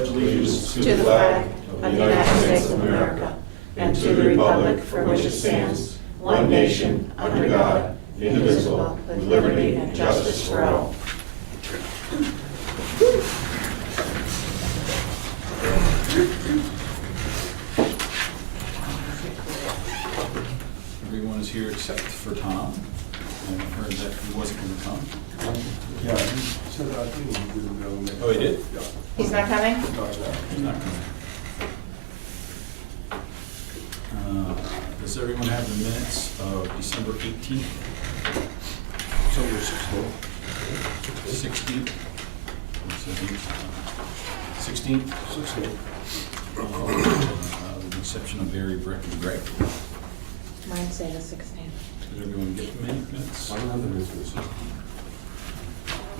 pledge allegiance to the flag of the United States of America and to the republic for which it stands, one nation, under God, indivisible, with liberty and justice for all. Everyone is here except for Tom. I heard that he wasn't going to come. Yeah, he said I think he didn't go next. Oh, he did? Yeah. He's not coming? Not that. He's not coming. Does everyone have the minutes of December 18th, So we're 16th? 16th? 16. With the exception of Barry, Brick, and Greg. Mine's saying the 16th. Did everyone get the minutes? I don't have the minutes, Mr.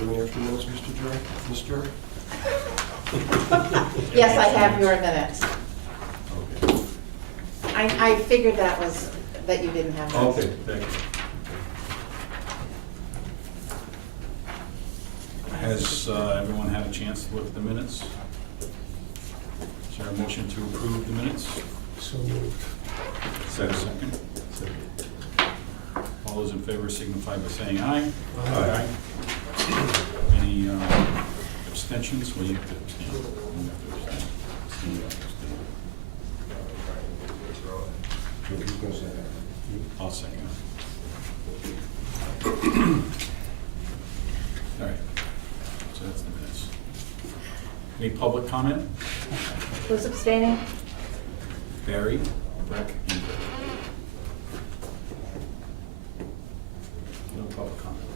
Any extra minutes, Mr. Jerry? Mr. Yes, I have your minutes. Okay. I figured that you didn't have those. Okay, thank you. Has everyone had a chance to look at the minutes? Is there a motion to approve the minutes? So moved. Is that a second? All those in favor signify by saying aye. Aye. Any abstentions? Well, you have to abstain. You have to abstain. You have to abstain. Who's going to say that? I'll second it. All right, so that's the minutes. Any public comment? Who's abstaining? Barry, Breck, and Greg. No public comment.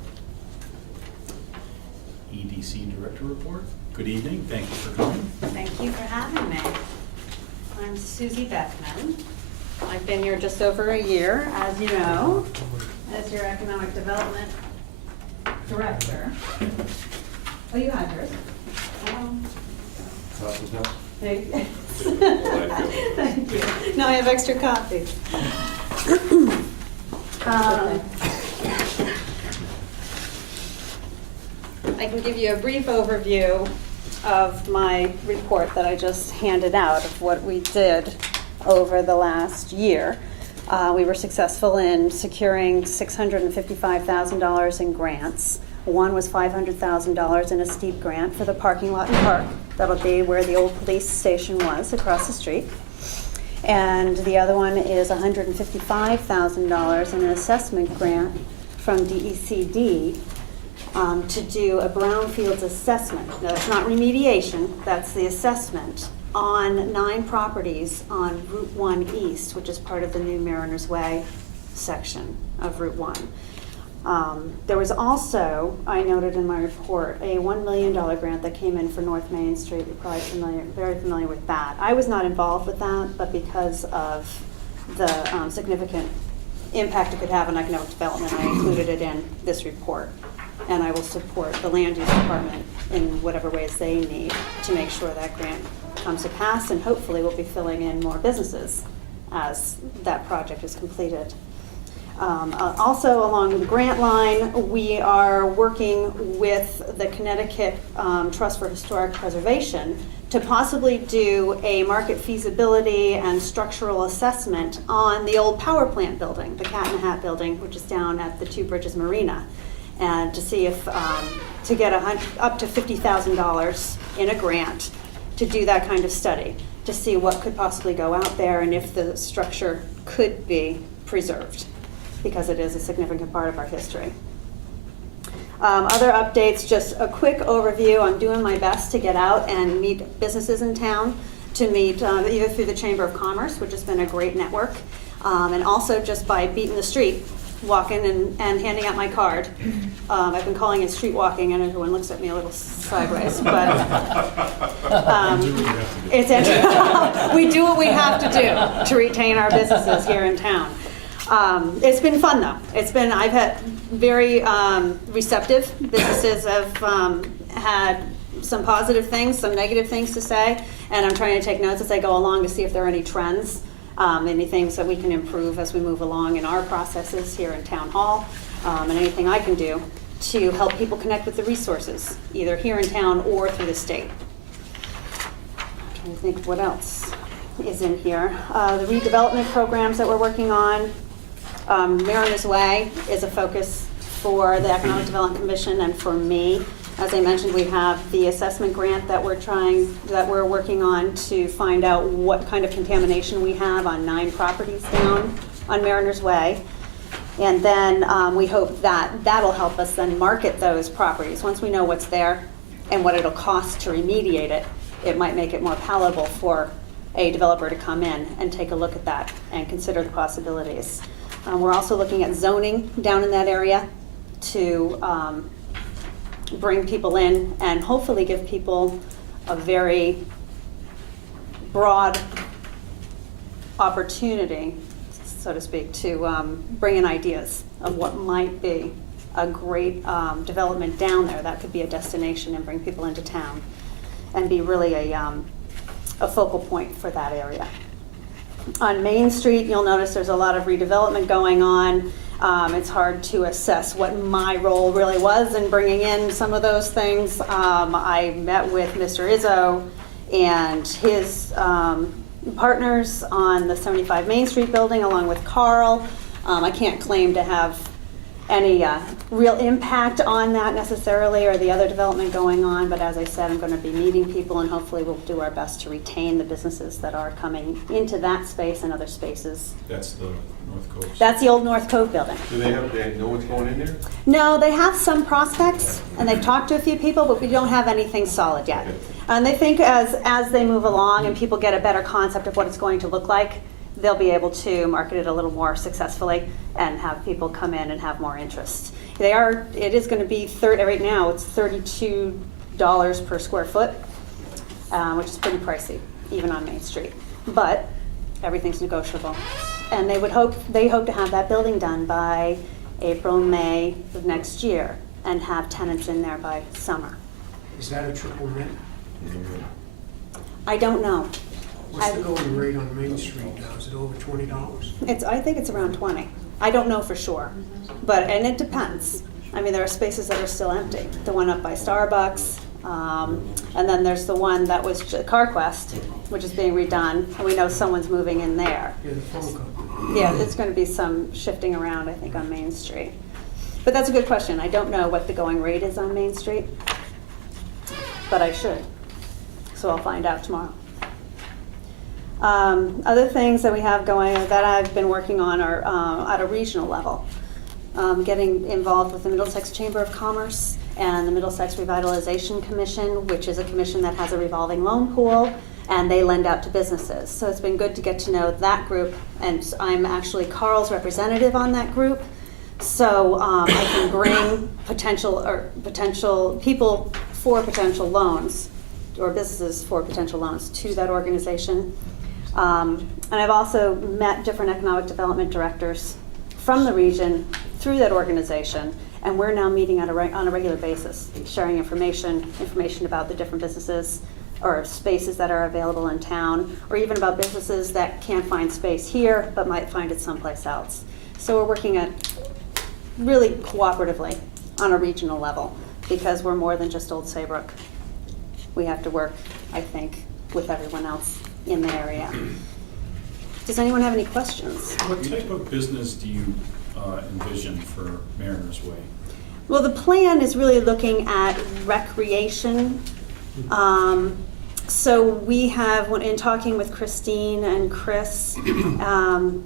EDC Director Report. Good evening, thank you for coming. Thank you for having me. I'm Susie Beckman. I've been here just over a year, as you know, as your Economic Development Director. Oh, you had yours? Coffee now? Thank you. No, I have extra copies. I can give you a brief overview of my report that I just handed out of what we did over the last year. We were successful in securing $655,000 in grants. One was $500,000 in a steep grant for the parking lot and park. That'll be where the old police station was, across the street. And the other one is $155,000 in an assessment grant from DECD to do a brownfields assessment. Now, that's not remediation, that's the assessment on 9 properties on Route 1 East, which is part of the new Mariners Way section of Route 1. There was also, I noted in my report, a $1 million grant that came in for North Main Street. You're probably very familiar with that. I was not involved with that, but because of the significant impact it could have on economic development, I included it in this report. And I will support the land use department in whatever ways they need to make sure that grant comes to pass, and hopefully we'll be filling in more businesses as that project is completed. Also along the grant line, we are working with the Connecticut Trust for Historic Preservation to possibly do a market feasibility and structural assessment on the old power plant building, the Cat in the Hat building, which is down at the Two Bridges Marina, and to see if, to get up to $50,000 in a grant to do that kind of study, to see what could possibly go out there and if the structure could be preserved, because it is a significant part of our history. Other updates, just a quick overview. I'm doing my best to get out and meet businesses in town, to meet either through the Chamber of Commerce, which has been a great network, and also just by beating the street, walking and handing out my card. I've been calling it street walking, and everyone looks at me a little sideways, but we do what we have to do to retain our businesses here in town. It's been fun though. I've had very receptive businesses have had some positive things, some negative things to say, and I'm trying to take notes as I go along to see if there are any trends, any things that we can improve as we move along in our processes here in Town Hall, and anything I can do to help people connect with the resources, either here in town or through the state. I think what else is in here. The redevelopment programs that we're working on. Mariners Way is a focus for the Economic Development Commission and for me. As I mentioned, we have the assessment grant that we're working on to find out what kind of contamination we have on 9 properties down on Mariners Way. And then we hope that that'll help us then market those properties. Once we know what's there and what it'll cost to remediate it, it might make it more palatable for a developer to come in and take a look at that and consider the possibilities. We're also looking at zoning down in that area to bring people in and hopefully give people a very broad opportunity, so to speak, to bring in ideas of what might be a great development down there that could be a destination and bring people into town and be really a focal point for that area. On Main Street, you'll notice there's a lot of redevelopment going on. It's hard to assess what my role really was in bringing in some of those things. I met with Mr. Izzo and his partners on the 75 Main Street building along with Carl. I can't claim to have any real impact on that necessarily or the other development going on, but as I said, I'm going to be meeting people and hopefully we'll do our best to retain the businesses that are coming into that space and other spaces. That's the North Coast. That's the old North Cove building. Do they know what's going in there? No, they have some prospects and they've talked to a few people, but we don't have anything solid yet. And they think as they move along and people get a better concept of what it's going to look like, they'll be able to market it a little more successfully and have people come in and have more interest. It is going to be, right now, it's $32 per square foot, which is pretty pricey, even on Main Street. But everything's negotiable. And they hope to have that building done by April, May of next year and have tenants in there by summer. Is that a triple net? I don't know. What's the going rate on Main Street now? Is it over $20? I think it's around 20. I don't know for sure, and it depends. I mean, there are spaces that are still empty. The one up by Starbucks, and then there's the one that was CarQuest, which is being redone, and we know someone's moving in there. Yeah, the phone company. Yeah, there's going to be some shifting around, I think, on Main Street. But that's a good question. I don't know what the going rate is on Main Street, but I should. So I'll find out tomorrow. Other things that we have going that I've been working on are at a regional level. Getting involved with the Middlesex Chamber of Commerce and the Middlesex Revitalization Commission, which is a commission that has a revolving loan pool, and they lend out to businesses. So it's been good to get to know that group, and I'm actually Carl's representative on that group. So I can bring potential people for potential loans or businesses for potential loans to that organization. And I've also met different economic development directors from the region through that organization, and we're now meeting on a regular basis, sharing information about the different businesses or spaces that are available in town, or even about businesses that can't find space here but might find it someplace else. So we're working at really cooperatively on a regional level because we're more than just Old Saybrook. We have to work, I think, with everyone else in the area. Does anyone have any questions? What type of business do you envision for Mariners Way? Well, the plan is really looking at recreation. So we have, in talking with Christine and Chris,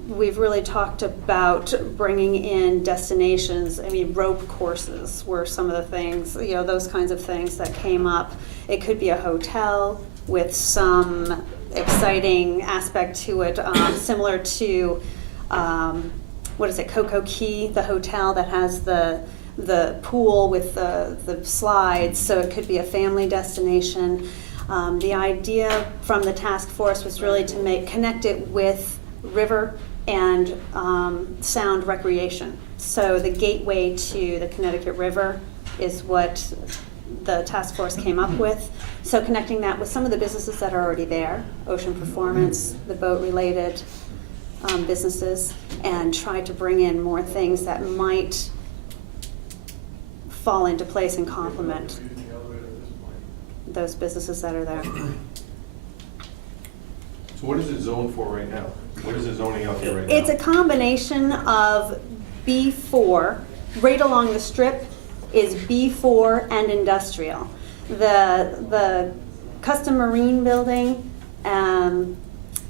we've really talked about bringing in destinations. I mean, rope courses were some of the things, those kinds of things that came up. It could be a hotel with some exciting aspect to it, similar to, Cocoa Key, the hotel that has the pool with the slides, so it could be a family destination. The idea from the task force was really to connect it with river and sound recreation. So the gateway to the Connecticut River is what the task force came up with. So connecting that with some of the businesses that are already there, Ocean Performance, the boat-related businesses, and try to bring in more things that might fall into place and complement those businesses that are there. So what is it zoned for right now? What is it zoning out there right now? It's a combination of B4, right along the strip is B4 and industrial. The custom marine building and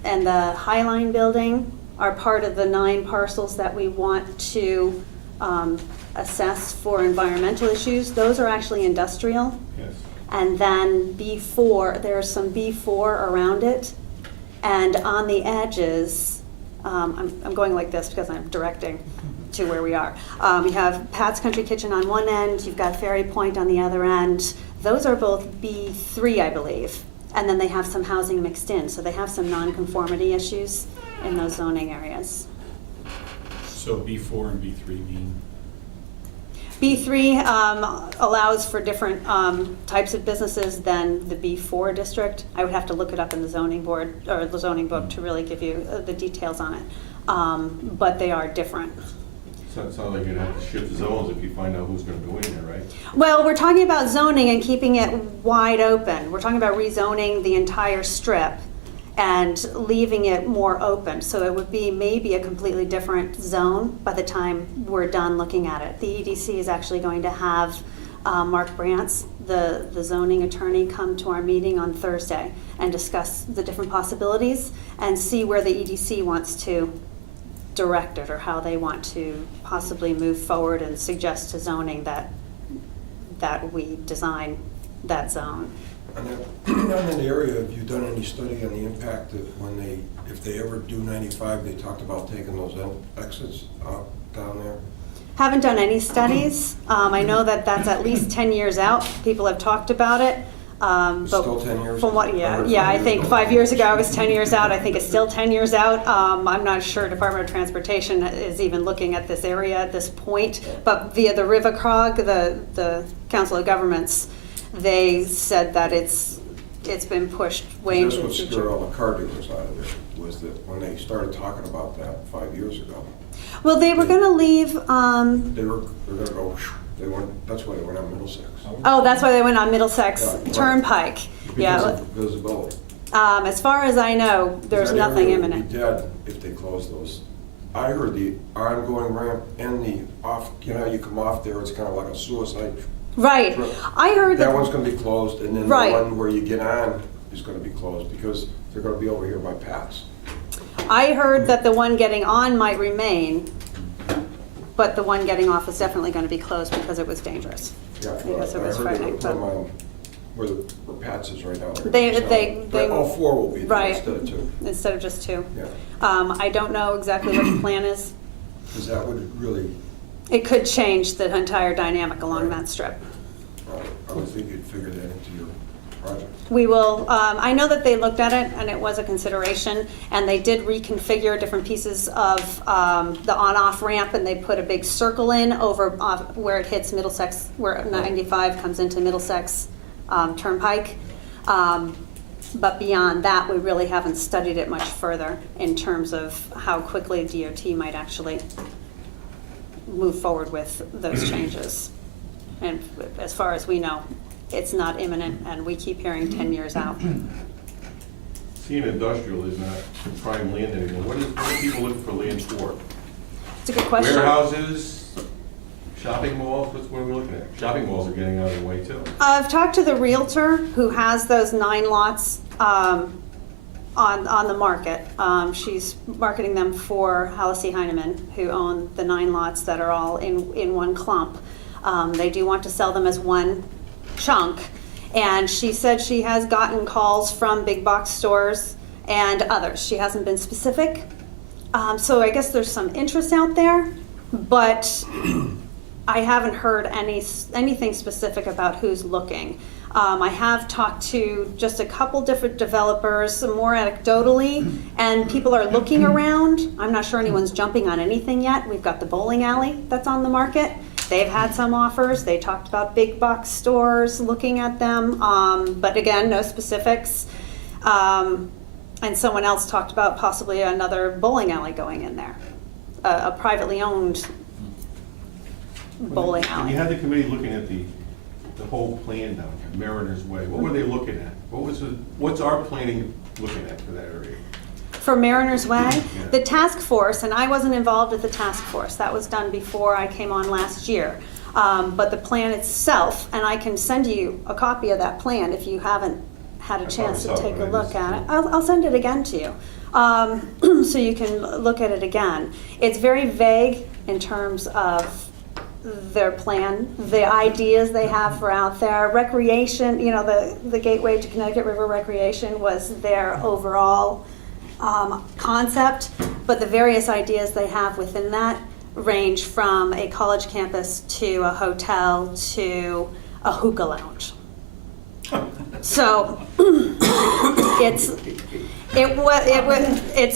the Highline building are part of the 9 parcels that we want to assess for environmental issues. Those are actually industrial. Yes. And then B4, there's some B4 around it. And on the edges, I'm going like this because I'm directing to where we are. You have Pat's Country Kitchen on one end, you've got Ferry Point on the other end. Those are both B3, I believe. And then they have some housing mixed in, so they have some nonconformity issues in those zoning areas. So B4 and B3 mean? B3 allows for different types of businesses than the B4 district. I would have to look it up in the zoning board, or the zoning book to really give you the details on it. But they are different. So it sounds like you'd have to shift zones if you find out who's gonna go in there, right? Well, we're talking about zoning and keeping it wide open. We're talking about rezoning the entire strip and leaving it more open. So it would be maybe a completely different zone by the time we're done looking at it. The EDC is actually going to have Mark Brantz, the zoning attorney, come to our meeting on Thursday and discuss the different possibilities and see where the EDC wants to direct it or how they want to possibly move forward and suggest to zoning that we design that zone. On that area, have you done any study on the impact of if they ever do 95, they talked about taking those exits out down there? Haven't done any studies. I know that that's at least 10 years out. People have talked about it. But Still 10 years? From what, I think 5 years ago it was 10 years out. I think it's still 10 years out. I'm not sure Department of Transportation is even looking at this area at this point. But via the RIVACROG, the Council of Governments, they said that it's been pushed way into the That's what future. scared all the car dealers out of it, was that when they started talking about that 5 years ago, Well, they were going to leave. they were going to go, that's why they went on Middlesex. Oh, that's why they went on Middlesex Yeah, right. Turnpike. Because of visibility. As far as I know, there's That nothing area would imminent. be dead if they close those. I heard the ongoing ramp and the off, you come off there, it's kind of like a suicide. Right. Trip. I heard That one's gonna be closed, and then the Right. one where you get on is gonna be closed, because they're gonna be over here by Pat's. I heard that the one getting on might remain, but the one getting off is definitely going to be closed because it was dangerous. Yeah, Because it I was heard frightening, they put them but- on where Pat's is right now. They- All 4 will be there Right. instead of 2. Instead of just 2. Yeah, I don't know exactly what the plan is. because that would really, It could change the entire dynamic along Right. that strip. I would think you'd figure that into your project. We will, I know that they looked at it and it was a consideration, and they did reconfigure different pieces of the on-off ramp, and they put a big circle in over where it hits Middlesex, where 95 comes into Middlesex Turnpike. But beyond that, we really haven't studied it much further in terms of how quickly DOT might actually move forward with those changes. And as far as we know, it's not imminent, and we keep hearing 10 years out. Seeing industrial is not prime land anymore. What are people looking for land for? It's a good question. Warehouses, shopping malls, what are we looking at? Shopping malls are getting out of the way too. I've talked to the realtor who has those 9 lots on the market. She's marketing them for Halsey Heineman, who own the 9 lots that are all in one clump. They do want to sell them as one chunk, and she said she has gotten calls from big box stores and others. She hasn't been specific, so I guess there's some interest out there, but I haven't heard anything specific about who's looking. I have talked to just a couple different developers, more anecdotally, and people are looking around. I'm not sure anyone's jumping on anything yet. We've got the bowling alley that's on the market. They've had some offers. They talked about big box stores looking at them, but again, no specifics. And someone else talked about possibly another bowling alley going in there, a privately owned bowling When alley. you had the committee looking at the whole plan down here, Mariner's Way, what were they looking at? What's our planning looking at for that area? For Mariners Way, the task force, and I wasn't involved with the task force, that was done before I came on last year. But the plan itself, and I can send you a copy of that plan if you haven't had a chance to take a look at it. I'll send it again to you, so you can look at it again. It's very vague in terms of their plan, the ideas they have for out there. Recreation, you know, the Gateway to Connecticut River Recreation was their overall concept, but the various ideas they have within that range from a college campus to a hotel to a hookah lounge. So it's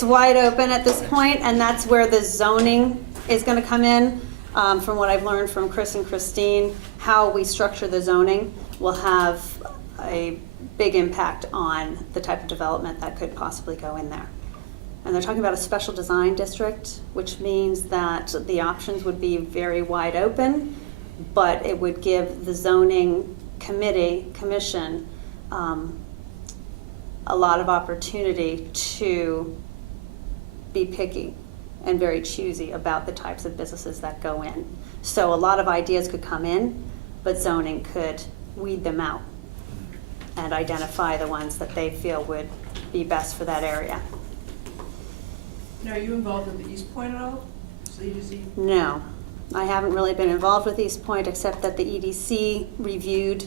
wide open at this point, and that's where the zoning is going to come in. From what I've learned from Chris and Christine, how we structure the zoning will have a big impact on the type of development that could possibly go in there. And they're talking about a special design district, which means that the options would be very wide open, but it would give the zoning commission, a lot of opportunity to be picky and very choosy about the types of businesses that go in. So a lot of ideas could come in, but zoning could weed them out and identify the ones that they feel would be best for that area. Now, are you involved with the East Point at all? So you see? No, I haven't really been involved with East Point, except that the EDC reviewed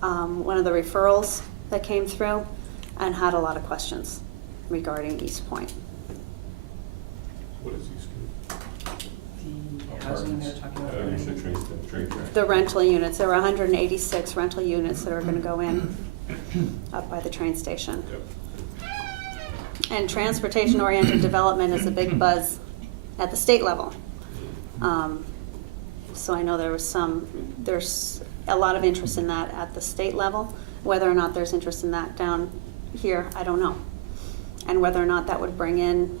one of the referrals that came through and had a lot of questions regarding East Point. What is East The housing they're talking about. You said train track. The rental units, there were 186 rental units that are going to go in up by the train station. Yep. And transportation-oriented development is a big buzz at the state level. So I know there's a lot of interest in that at the state level. Whether or not there's interest in that down here, I don't know. And whether or not that would bring in,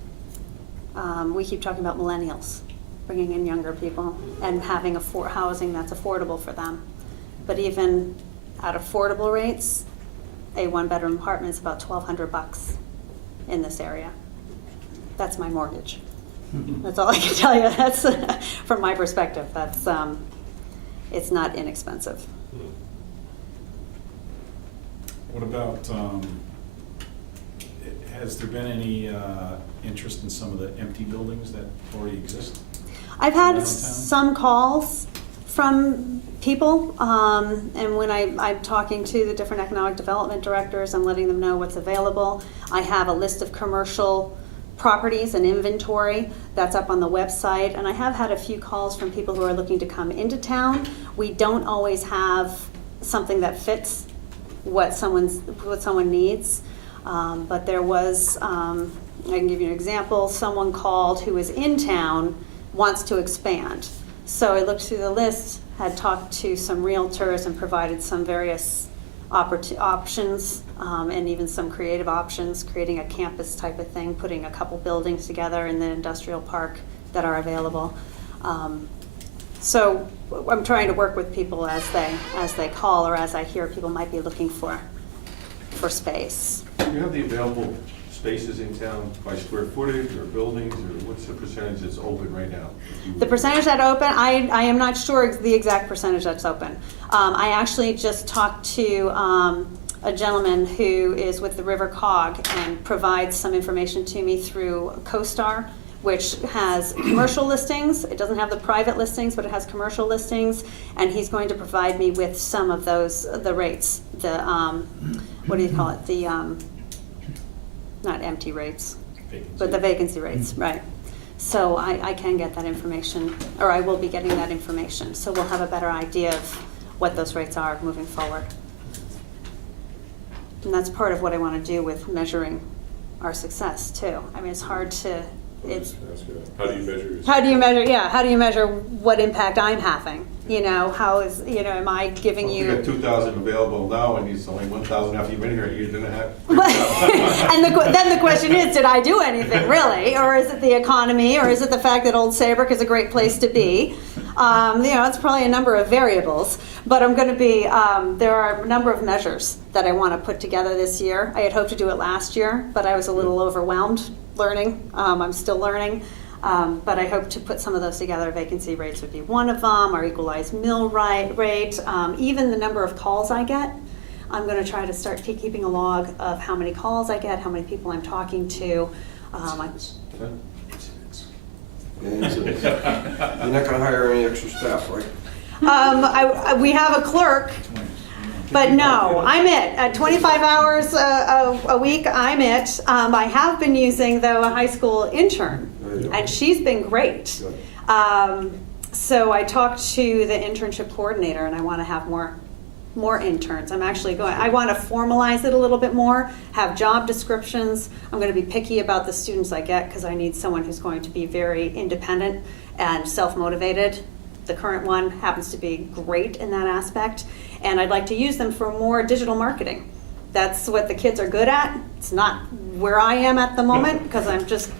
we keep talking about millennials, bringing in younger people and having housing that's affordable for them. But even at affordable rates, a one-bedroom apartment is about $1,200 in this area. That's my mortgage. That's all I can tell you. That's from my perspective. That's it's not inexpensive. What about, has there been any interest in some of the empty buildings that already exist? I've had Around town? some calls from people, and when I'm talking to the different economic development directors, I'm letting them know what's available. I have a list of commercial properties and inventory that's up on the website, and I have had a few calls from people who are looking to come into town. We don't always have something that fits what someone needs, but there was, I can give you an example, someone called who is in town, wants to expand. So I looked through the list, had talked to some realtors and provided some various options, and even some creative options, creating a campus type of thing, putting a couple buildings together in the industrial park that are available. So I'm trying to work with people as they call, or as I hear people might be looking for space. Do you have the available spaces in town by square footage or buildings, or what's the percentage that's open right now? The percentage that open, I am not sure the exact percentage that's open. I actually just talked to a gentleman who is with the River Cog and provides some information to me through CoStar, which has commercial listings. It doesn't have the private listings, but it has commercial listings, and he's going to provide me with some of the rates, what do you call it, the not empty rates, but the vacancy rates, right. So I can get that information, or I will be getting that information, so we'll have a better idea of what those rates are moving forward. And that's part of what I want to do with measuring our success too. I mean, it's hard to, That's good. How do you measure yourself? how do you measure what impact I'm having? You know, how is, am I giving Well, you? if you got 2,000 available now, and it's only 1,000 after you've been here, you're gonna have. And then the question is, did I do anything really? Or is it the economy? Or is it the fact that Old Saybrook is a great place to be? It's probably a number of variables, but I'm going to be, there are a number of measures that I want to put together this year. I had hoped to do it last year, but I was a little overwhelmed learning. I'm still learning, but I hope to put some of those together. Vacancy rates would be one of them, our equalized mill rate, even the number of calls I get. I'm going to try to start keeping a log of how many calls I get, how many people I'm talking to. You're not gonna hire any extra staff, right? We have a clerk, but no, I'm it. At 25 hours a week, I'm it. I have been using, though, a high school intern, There you go. and she's been great. Good. So I talked to the internship coordinator, and I want to have more interns. I'm actually going, I want to formalize it a little bit more, have job descriptions. I'm going to be picky about the students I get because I need someone who's going to be very independent and self-motivated. The current one happens to be great in that aspect, and I'd like to use them for more digital marketing. That's what the kids are good at. It's not where I am at the moment because I'm just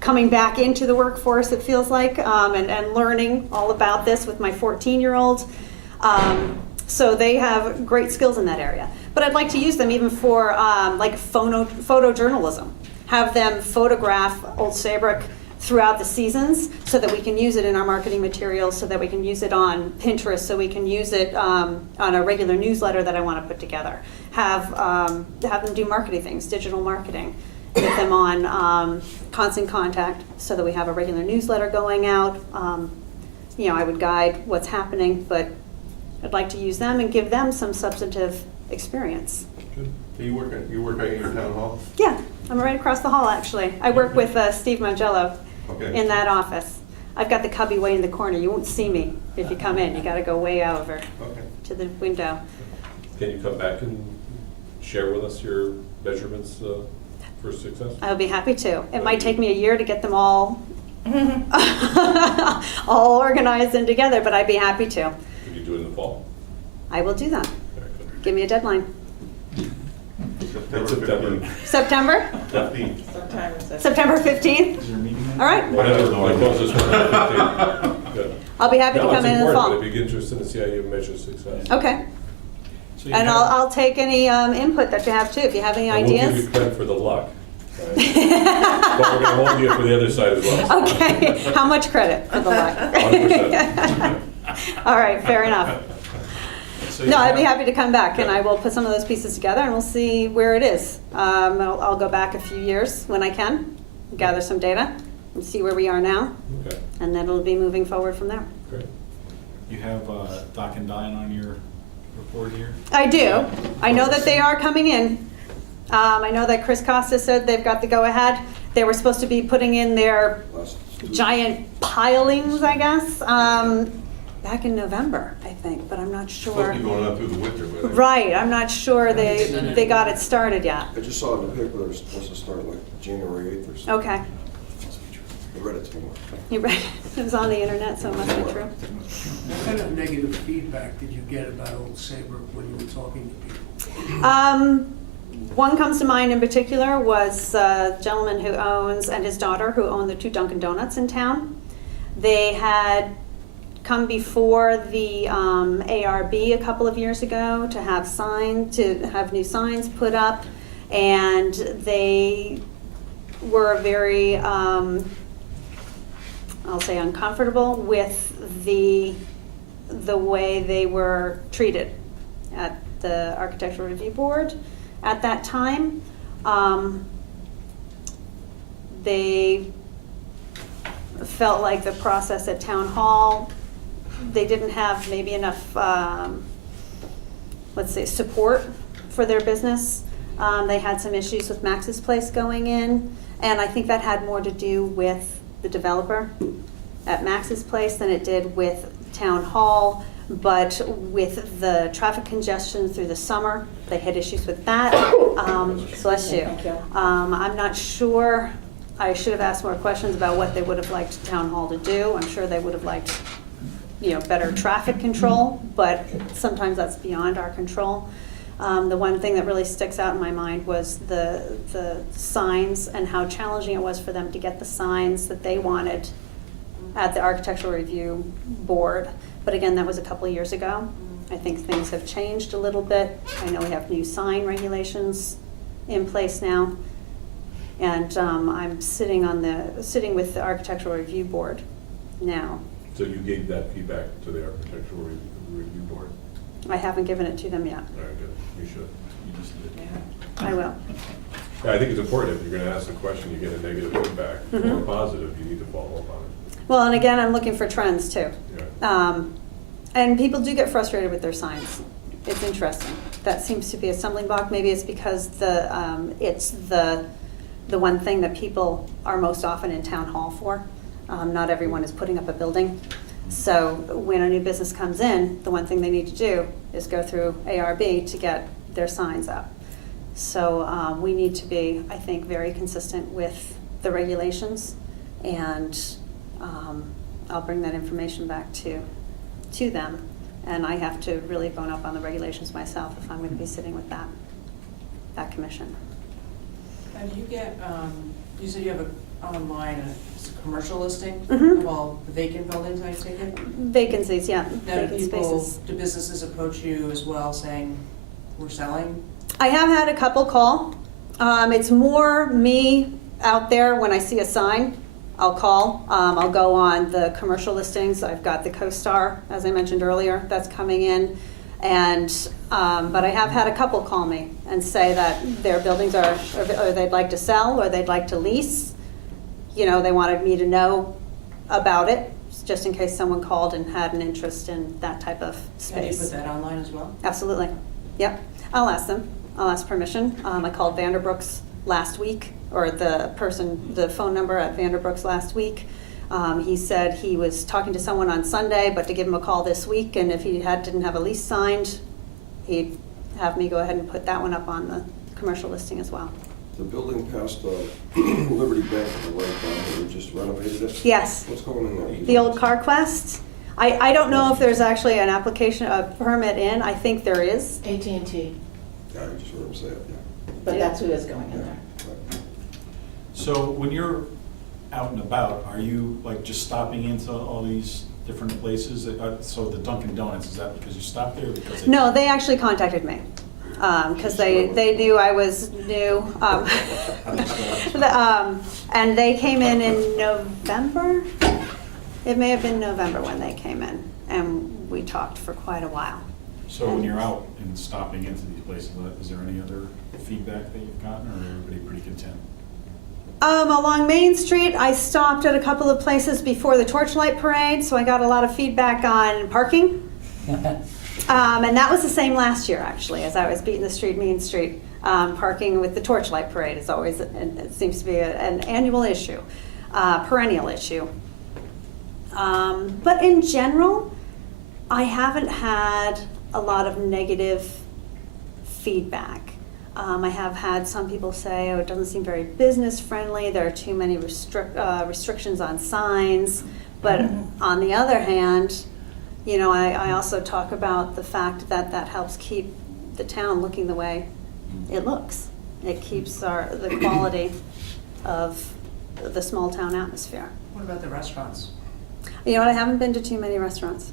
coming back into the workforce, it feels like, and learning all about this with my 14-year-old. So they have great skills in that area. But I'd like to use them even for like photojournalism. Have them photograph Old Saybrook throughout the seasons so that we can use it in our marketing materials, so that we can use it on Pinterest, so we can use it on a regular newsletter that I want to put together. Have them do marketing things, digital marketing. Get them on Constant Contact so that we have a regular newsletter going out. I would guide what's happening, but I'd like to use them and give them some substantive experience. Good. You work at your town hall? Yeah, I'm right across the hall, actually. I work with Steve Mangello Okay. in that office. I've got the cubby way in the corner. You won't see me if you come in. You got to go way over Okay. to the window. Can you come back and share with us your measurements for success? I would be happy to. It might take me a year to get them all all organized and together, but I'd be happy to. Could you do it in the fall? I will do that. Very good. Give me a deadline. September September? 15th. September 15th? Is there a meeting then? All right. Whatever, my closest one. Good. I'll be happy to No, come it's in the important, fall. but I'd be interested to see how you measure success. Okay. So you And have- I'll take any input that you have too, if you have any And we'll give ideas. you credit for the luck. Right? But we're gonna hold you for the other side as well. Okay, how much credit for the luck? 100%. All right, fair enough. so you No, I'd be have- happy to come back and I will put some of those pieces together and we'll see where it is. I'll go back a few years when I can, gather some data and see where we are now, Okay, and then it'll be moving forward from there. great. You have Doc and Diane on your report here? I do. I know that they are coming in. I know that Chris Costa said they've got the go-ahead. They were supposed to be putting in their Last Tuesday. giant pilings, I guess, back in November, I think, but I'm not Supposed sure. to be going on through the winter, but. Right, I'm not sure they got it started yet. I just saw in the paper they're supposed to start like January 8th or something. Okay, I read it tomorrow. you're right. It was on the internet, so it must be true. What kind of negative feedback did you get about Old Saybrook when you were talking to people? One comes to mind in particular was a gentleman who owns, and his daughter, who own the 2 Dunkin' Donuts in town. They had come before the ARB a couple of years ago to have new signs put up, and they were very, I'll say, uncomfortable with the way they were treated at the Architectural Review Board at that time. They felt like the process at Town Hall, they didn't have maybe enough, let's say, support for their business. They had some issues with Max's Place going in, and I think that had more to do with the developer at Max's Place than it did with Town Hall. But with the traffic congestion through the summer, they had issues with that. Bless you. I'm not sure, I should have asked more questions about what they would have liked Town Hall to do. I'm sure they would have liked, better traffic control, but sometimes that's beyond our control. The one thing that really sticks out in my mind was the signs and how challenging it was for them to get the signs that they wanted at the Architectural Review Board. But again, that was a couple of years ago. I think things have changed a little bit. I know we have new sign regulations in place now. And I'm sitting with the Architectural Review Board now. So you gave that feedback to the architectural review board? I haven't given it to them yet. All right, good, you should. You just did. I will. Yeah, I think it's important, if you're gonna ask the question, you get a negative feedback, or Mhm. positive, you need to follow up on it. Well, and again, I'm looking for trends too. Yeah. And people do get frustrated with their signs. It's interesting. That seems to be a stumbling block. Maybe it's because it's the one thing that people are most often in town hall for. Not everyone is putting up a building. So when a new business comes in, the one thing they need to do is go through ARB to get their signs up. So we need to be, I think, very consistent with the regulations, and I'll bring that information back to them. And I have to really bone up on the regulations myself if I'm going to be sitting with that commission. And you get, you said you have online, it's a commercial listing Mhm. of all the vacant buildings, I take it? Vacancies, yeah, Now, do vacant spaces. do businesses approach you as well saying, we're selling? I have had a couple call. It's more me out there when I see a sign, I'll call. I'll go on the commercial listings. I've got the CoStar, as I mentioned earlier, that's coming in. And, but I have had a couple call me and say that their buildings are, or they'd like to sell, or they'd like to lease. You know, they wanted me to know about it, just in case someone called and had an interest in that type of Can you put space. that online as well? Absolutely. Yep. I'll ask them. I'll ask permission. I called Vanderbrook's last week, or the phone number at Vanderbrook's last week. He said he was talking to someone on Sunday, but to give him a call this week, and if he didn't have a lease signed, he'd have me go ahead and put that one up on the commercial listing as well. The building past Liberty Bank at the right down, they just renovated it. Yes. What's going on there? The old CarQuest. I don't know if there's actually an application, a permit in. I think there is. AT&T, Yeah, I just heard him say it, yeah. but that's who is going in there. Right. So when you're out and about, are you like just stopping into all these different places? So the Dunkin' Donuts, is that because you stopped there? Or because they- No, they actually contacted me. Because they knew I was new. And they came in November. It may have been November when they came in, and we talked for quite a while. So when you're out and stopping into these places, is there any other feedback that you've gotten, or is everybody pretty content? Along Main Street, I stopped at a couple of places before the Torchlight Parade, so I got a lot of feedback on parking. And that was the same last year, actually, as I was beating the street, Main Street. Parking with the Torchlight Parade is always, it seems to be an annual issue, perennial issue. But in general, I haven't had a lot of negative feedback. I have had some people say, oh, it doesn't seem very business friendly, there are too many restrictions on signs. But on the other hand, you know, I also talk about the fact that that helps keep the town looking the way it looks. It keeps the quality of the small town atmosphere. What about the restaurants? You know what, I haven't been to too many restaurants.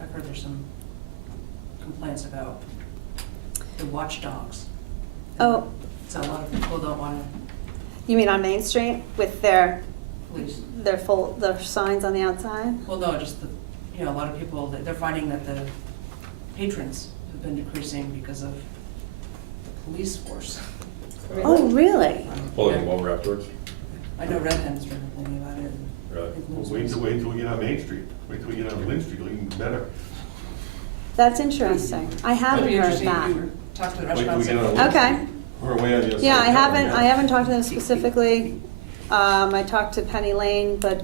I've heard there's some complaints about the watchdogs. Oh, So a lot of people don't want you mean on Main Street with their police. their signs on the outside? Well, no, just the, you know, a lot of people, they're finding that the patrons have been decreasing because of the police force. Oh, really? Pulling them over afterwards? I know Redhead's been complaining about it. Really? Well, wait till we get on Main Street. Wait till we get on Lynn Street, it'll even better. That's interesting. I haven't It'd be heard interesting that. if you talk to the Wait till we restaurants. get on Lynn Okay. Street. We're way on the other side. Yeah, of town. I haven't talked to them specifically. I talked to Penny Lane, but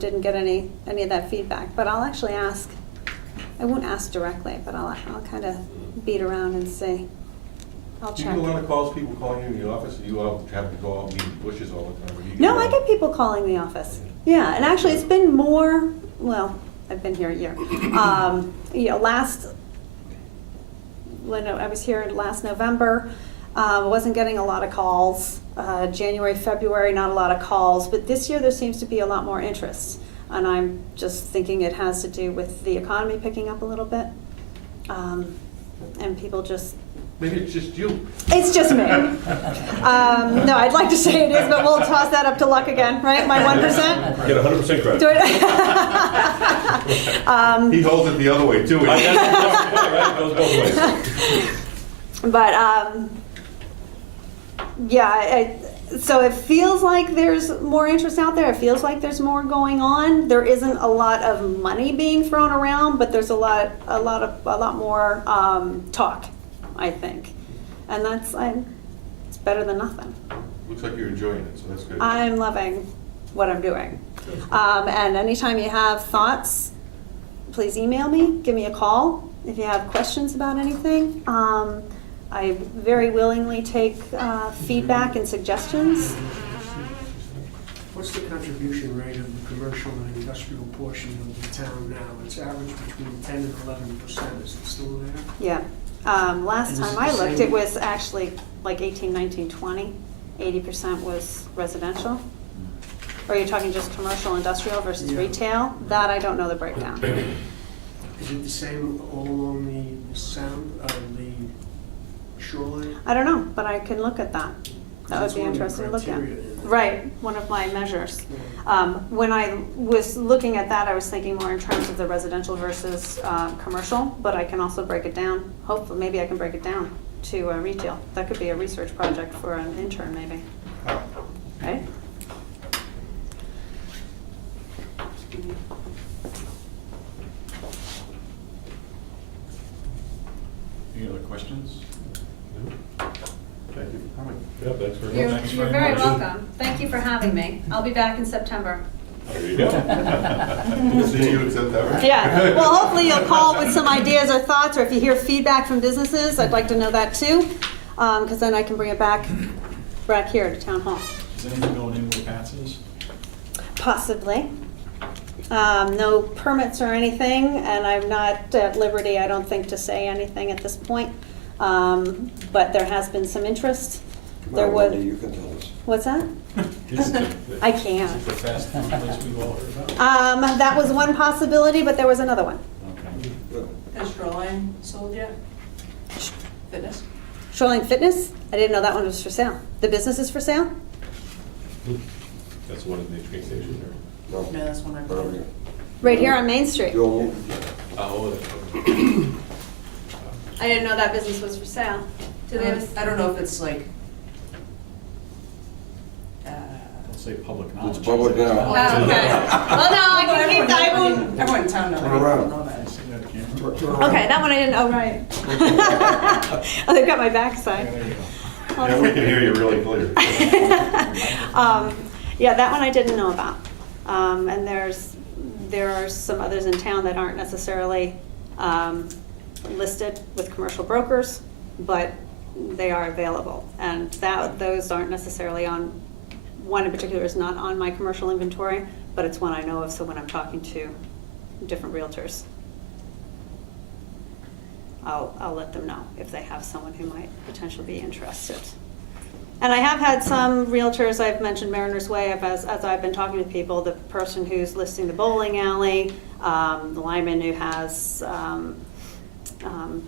didn't get any of that feedback. But I'll actually ask. I won't ask directly, but I'll kind of beat around and see. I'll Do you check. get a lot of calls, people calling you in the office, and you have to go out and meet in bushes all the time? or do you No, get I get people calling the office. Yeah, and actually it's been more, well, I've been here a year. You know, when I was here last November, I wasn't getting a lot of calls. January, February, not a lot of calls, but this year there seems to be a lot more interest. And I'm just thinking it has to do with the economy picking up a little bit. And people just, Maybe it's just you. it's just me. No, I'd like to say it is, but we'll toss that up to luck again, right? My 1%? Get 100% credit. Do it. He holds it the other way too. Right, it goes both ways. But, yeah, so it feels like there's more interest out there. It feels like there's more going on. There isn't a lot of money being thrown around, but there's a lot more talk, I think. And it's better than nothing. Looks like you're enjoying it, so that's good. I'm loving what I'm doing. And anytime you have thoughts, please email me, give me a call if you have questions about anything. I very willingly take feedback and suggestions. What's the contribution rate of the commercial and industrial portion of the town now? It's averaged between 10 and 11%. Is it still there? Yeah. Last And is time it I the looked, same? it was actually like 18, 19, 20. 80% was residential. Or are you talking just commercial, industrial versus Yeah. retail? That I don't know the breakdown. Is it the same all along the sound of the shoreline? I don't know, but I can look at that. That would That's be one of the interesting to look at. criteria in it. Right, one of my measures. Yeah. When I was looking at that, I was thinking more in terms of the residential versus commercial, but I can also break it down. Hopefully, maybe I can break it down to retail. That could be a research project for an intern, maybe. Right? Any other questions? Thank you for coming. Yeah, thanks very You're, much. Thanks you're very very much. welcome. Thank you for having me. I'll be back in September. There you go. See you in September. Yeah, well, hopefully you'll call with some ideas or thoughts, or if you hear feedback from businesses, I'd like to know that too, because then I can bring it back here to Town Hall. Is anything going in with Pat's? Possibly. No permits or anything, and I'm not at liberty, I don't think, to say anything at this point. But there has been some interest. There Well, was, Wendy, you can tell us. what's that? Is it I can't. the fast food place we've all heard about? That was one possibility, but there was another one. Okay. Good. Has Shoreline sold yet? Fitness? Shoreline Fitness? I didn't know that one was for sale. The business is for sale? That's the one at the train station, or? No. No, that's one I Whatever bought. you- Right here on Main Street. The old, Oh, I didn't know that business was for sale. Do they have I don't know if it's like, Let's say public knowledge. it's public now. Oh, okay. Well, no, I can keep, I won't. everyone in town knows. Turn around. Know I that. see that camera. Turn around. Okay, that one I didn't, oh, right. Oh, they've got my Yeah, backside. there you go. Yeah, we can hear you really clear. Yeah, that one I didn't know about. And there are some others in town that aren't necessarily listed with commercial brokers, but they are available. And those aren't necessarily on, one in particular is not on my commercial inventory, but it's one I know of, so when I'm talking to different realtors, I'll let them know if they have someone who might potentially be interested. And I have had some realtors, I've mentioned Mariners Way, as I've been talking to people, the person who's listing the bowling alley, the lineman who has,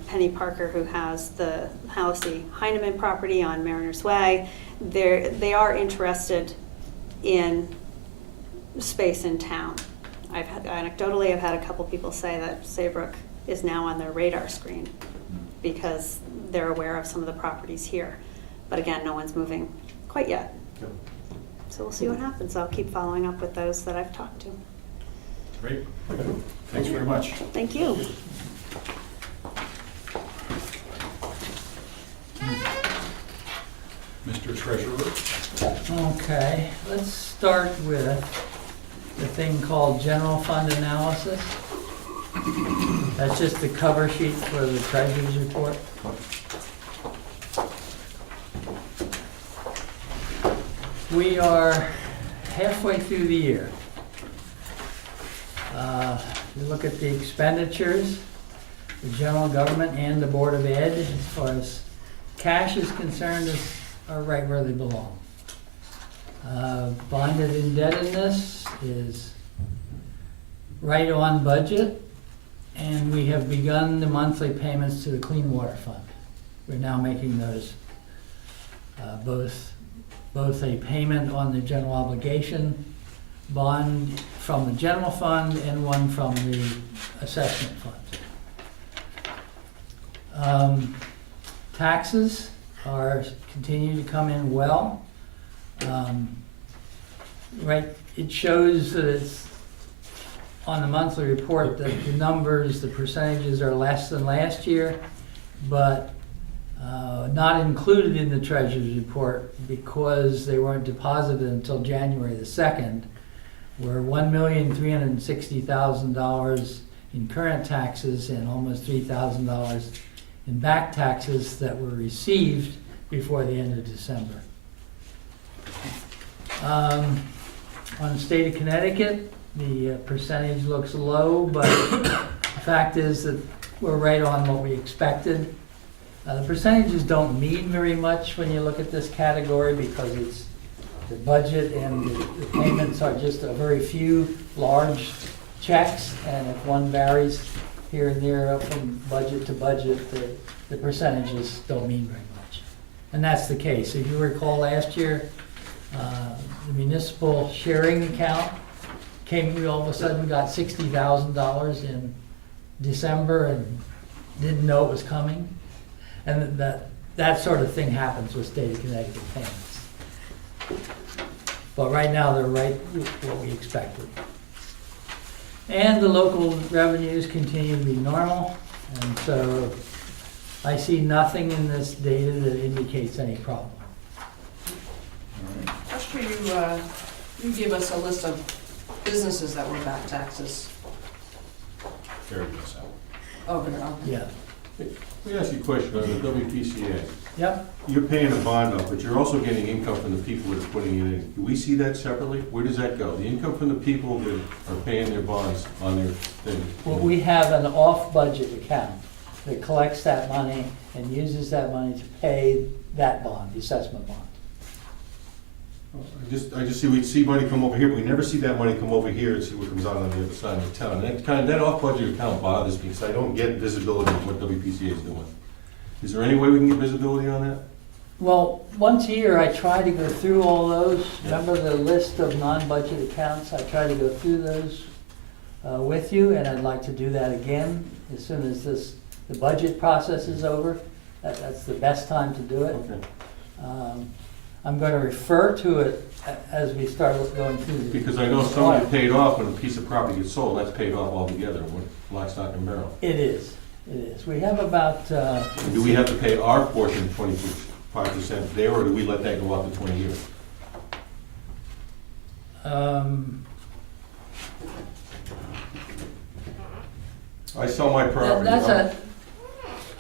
Penny Parker, who has the Halsey Heineman property on Mariners Way. They are interested in space in town. Anecdotally, I've had a couple people say that Saybrook is now on their radar screen because they're aware of some of the properties here. But again, no one's moving quite yet. Yep. So we'll see what happens. I'll keep following up with those that I've talked to. Great. Thanks very much. Thank you. Mr. Treasurer? Okay, let's start with the thing called general fund analysis. That's just the cover sheet for the treasurer's report. We are halfway through the year. You look at the expenditures, the general government and the Board of Ed, as far as cash is concerned, are right where they belong. Bonded indebtedness is right on budget, and we have begun the monthly payments to the Clean Water Fund. We're now making those, both a payment on the general obligation bond from the general fund and one from the assessment fund. Taxes continue to come in well. Right, it shows that it's on the monthly report that the numbers, the percentages are less than last year, but not included in the treasurer's report because they weren't deposited until January the 2nd, were $1,360,000 in current taxes and almost $3,000 in back taxes that were received before the end of December. On the state of Connecticut, the percentage looks low, but the fact is that we're right on what we expected. The percentages don't mean very much when you look at this category because it's the budget and the payments are just a very few large checks, and if one varies here and there from budget to budget, the percentages don't mean very much. And that's the case. If you recall last year, the municipal sharing account we all of a sudden got $60,000 in December and didn't know it was coming. And that sort of thing happens with state of Connecticut payments. But right now, they're right what we expected. And the local revenues continue to be normal, and so I see nothing in this data that indicates any problem. Last year you gave us a list of businesses that were back taxes. Very good, so. Over there, okay. Yeah. Let me ask you a question on the WPCA. Yep. You're paying a bond off, but you're also getting income from the people that are putting it in. Do we see that separately? Where does that go? The income from the people that are paying their bonds on their thing? Well, we have an off-budget account that collects that money and uses that money to pay that bond, the assessment bond. I just see, we see money come over here, but we never see that money come over here and see what comes out on the other side of the town. That off-budget account bothers me, because I don't get visibility of what WPCA is doing. Is there any way we can get visibility on that? Well, once a year, I try to go through all those. Remember the list of non-budget accounts? I try to go through those with you, and I'd like to do that again as soon as the budget process is over. That's the best time to do it. Okay. I'm going to refer to it as we start going through the... Because I know some get paid off when a piece of property gets sold, that's paid off altogether, lock, stock, and barrel. It is. We have about... Do we have to pay our portion, 25% there, or do we let that go out to 20 years? I sell my property.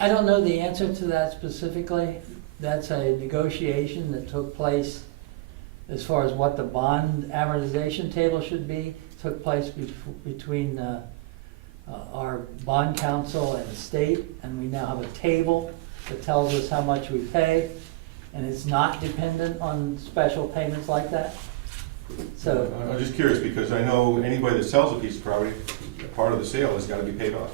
I don't know the answer to that specifically. That's a negotiation that took place as far as what the bond amortization table should be. Took place between our bond counsel and the state, and we now have a table that tells us how much we pay, and it's not dependent on special payments like that. So I'm just curious, because I know anybody that sells a piece of property, part of the sale has got to be paid off.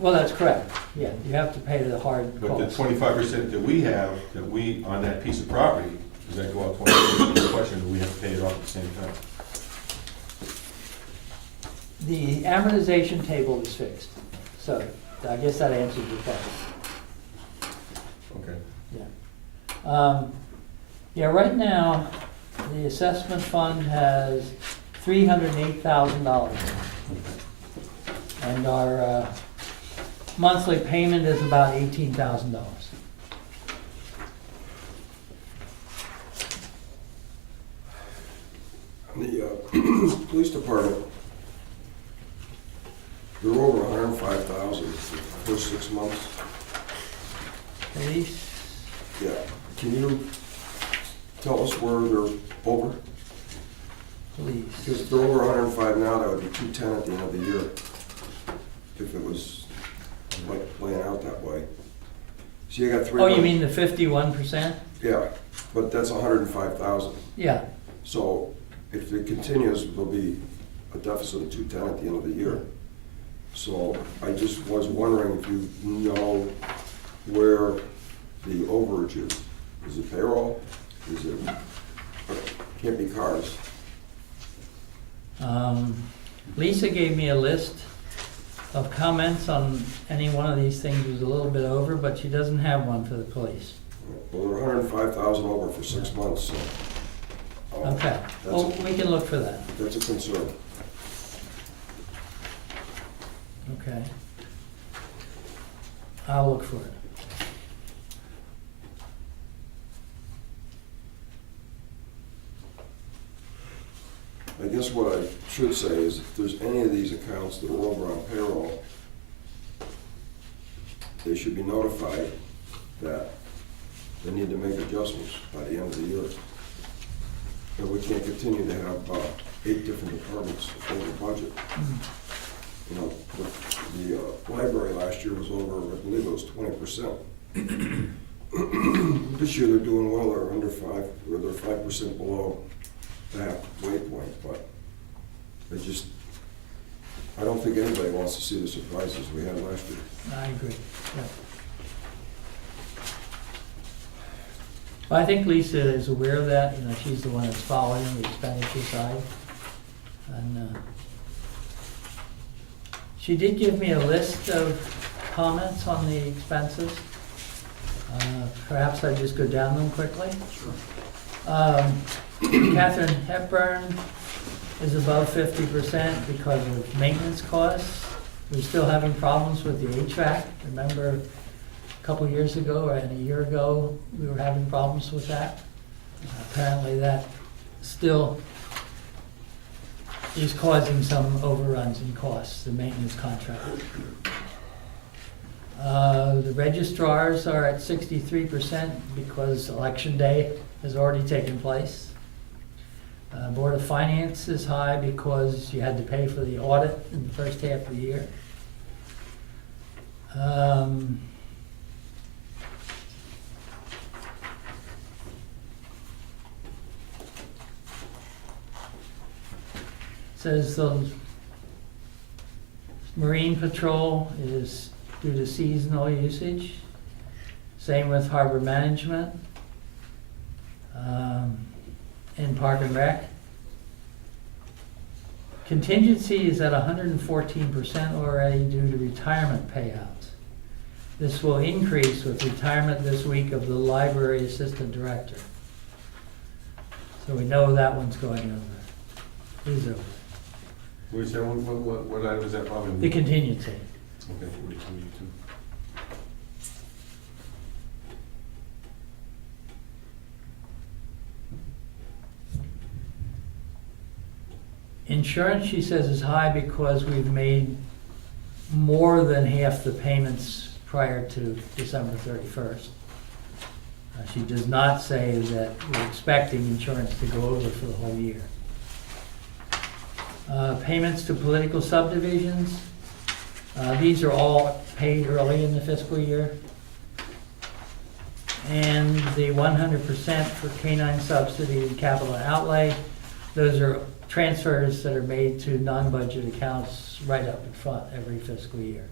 well, that's correct. Yeah, you have to pay the hard But the cost. 25% that we have, on that piece of property, does that go out 20 years? The question, do we have to pay it off at the same time? The amortization table is fixed, so I guess that answers your question. Okay. Yeah, right now, the assessment fund has $308,000. And our monthly payment is about $18,000. The police department, they're over 105,000 for the first 6 months. Police, Yeah. Can you tell us where they're over? police. Because if they're over 105 now, that would be 210 at the end of the year. If it was like laying out that way. So you got 3 Oh, months. you mean the 51%? Yeah, but that's 105,000. Yeah, So if it continues, we'll be a deficit of 210 at the end of the year. So I just was wondering if you know where the overage is. Is it payroll? Is it, can't be cars. Lisa gave me a list of comments on any one of these things was a little bit over, but she doesn't have one for the police. Well, we're 105,000 over for 6 months, so. Okay, well, we can look for that. That's a concern. Okay. I'll look for it. I guess what I should say is if there's any of these accounts that are over on payroll, they should be notified that they need to make adjustments by the end of the year. And we can't continue to have 8 different departments over budget. You know, the library last year was over, I believe it was 20%. This year they're doing well, they're under 5, or they're 5% below the halfway point, but I don't think anybody wants to see the surprises we had last year. I agree, yeah. Well, I think Lisa is aware of that, you know, she's the one that's following the expenditure side. And she did give me a list of comments on the expenses. Perhaps I just go down them quickly. Sure. Catherine Hepburn is above 50% because of maintenance costs. We're still having problems with the HVAC. Remember a couple years ago, or a year ago, we were having problems with that. Apparently that still is causing some overruns in costs, the maintenance contract. The registrars are at 63% because election day has already taken place. Board of Finance is high because you had to pay for the audit in the first half of the year. Says the Marine Patrol is due to seasonal usage. Same with Harbor Management. In Park and Rec. Contingency is at 114% already due to retirement payouts. This will increase with retirement this week of the Library Assistant Director. So we know that one's going over. Is over. Where's that one, what item is that problem? The contingency. Okay, 42. Insurance, she says, is high because we've made more than half the payments prior to December 31st. She does not say that we're expecting insurance to go over for the whole year. Payments to political subdivisions, these are all paid early in the fiscal year. And the 100% for canine subsidy and capital outlay, those are transfers that are made to non-budget accounts right up in front every fiscal year.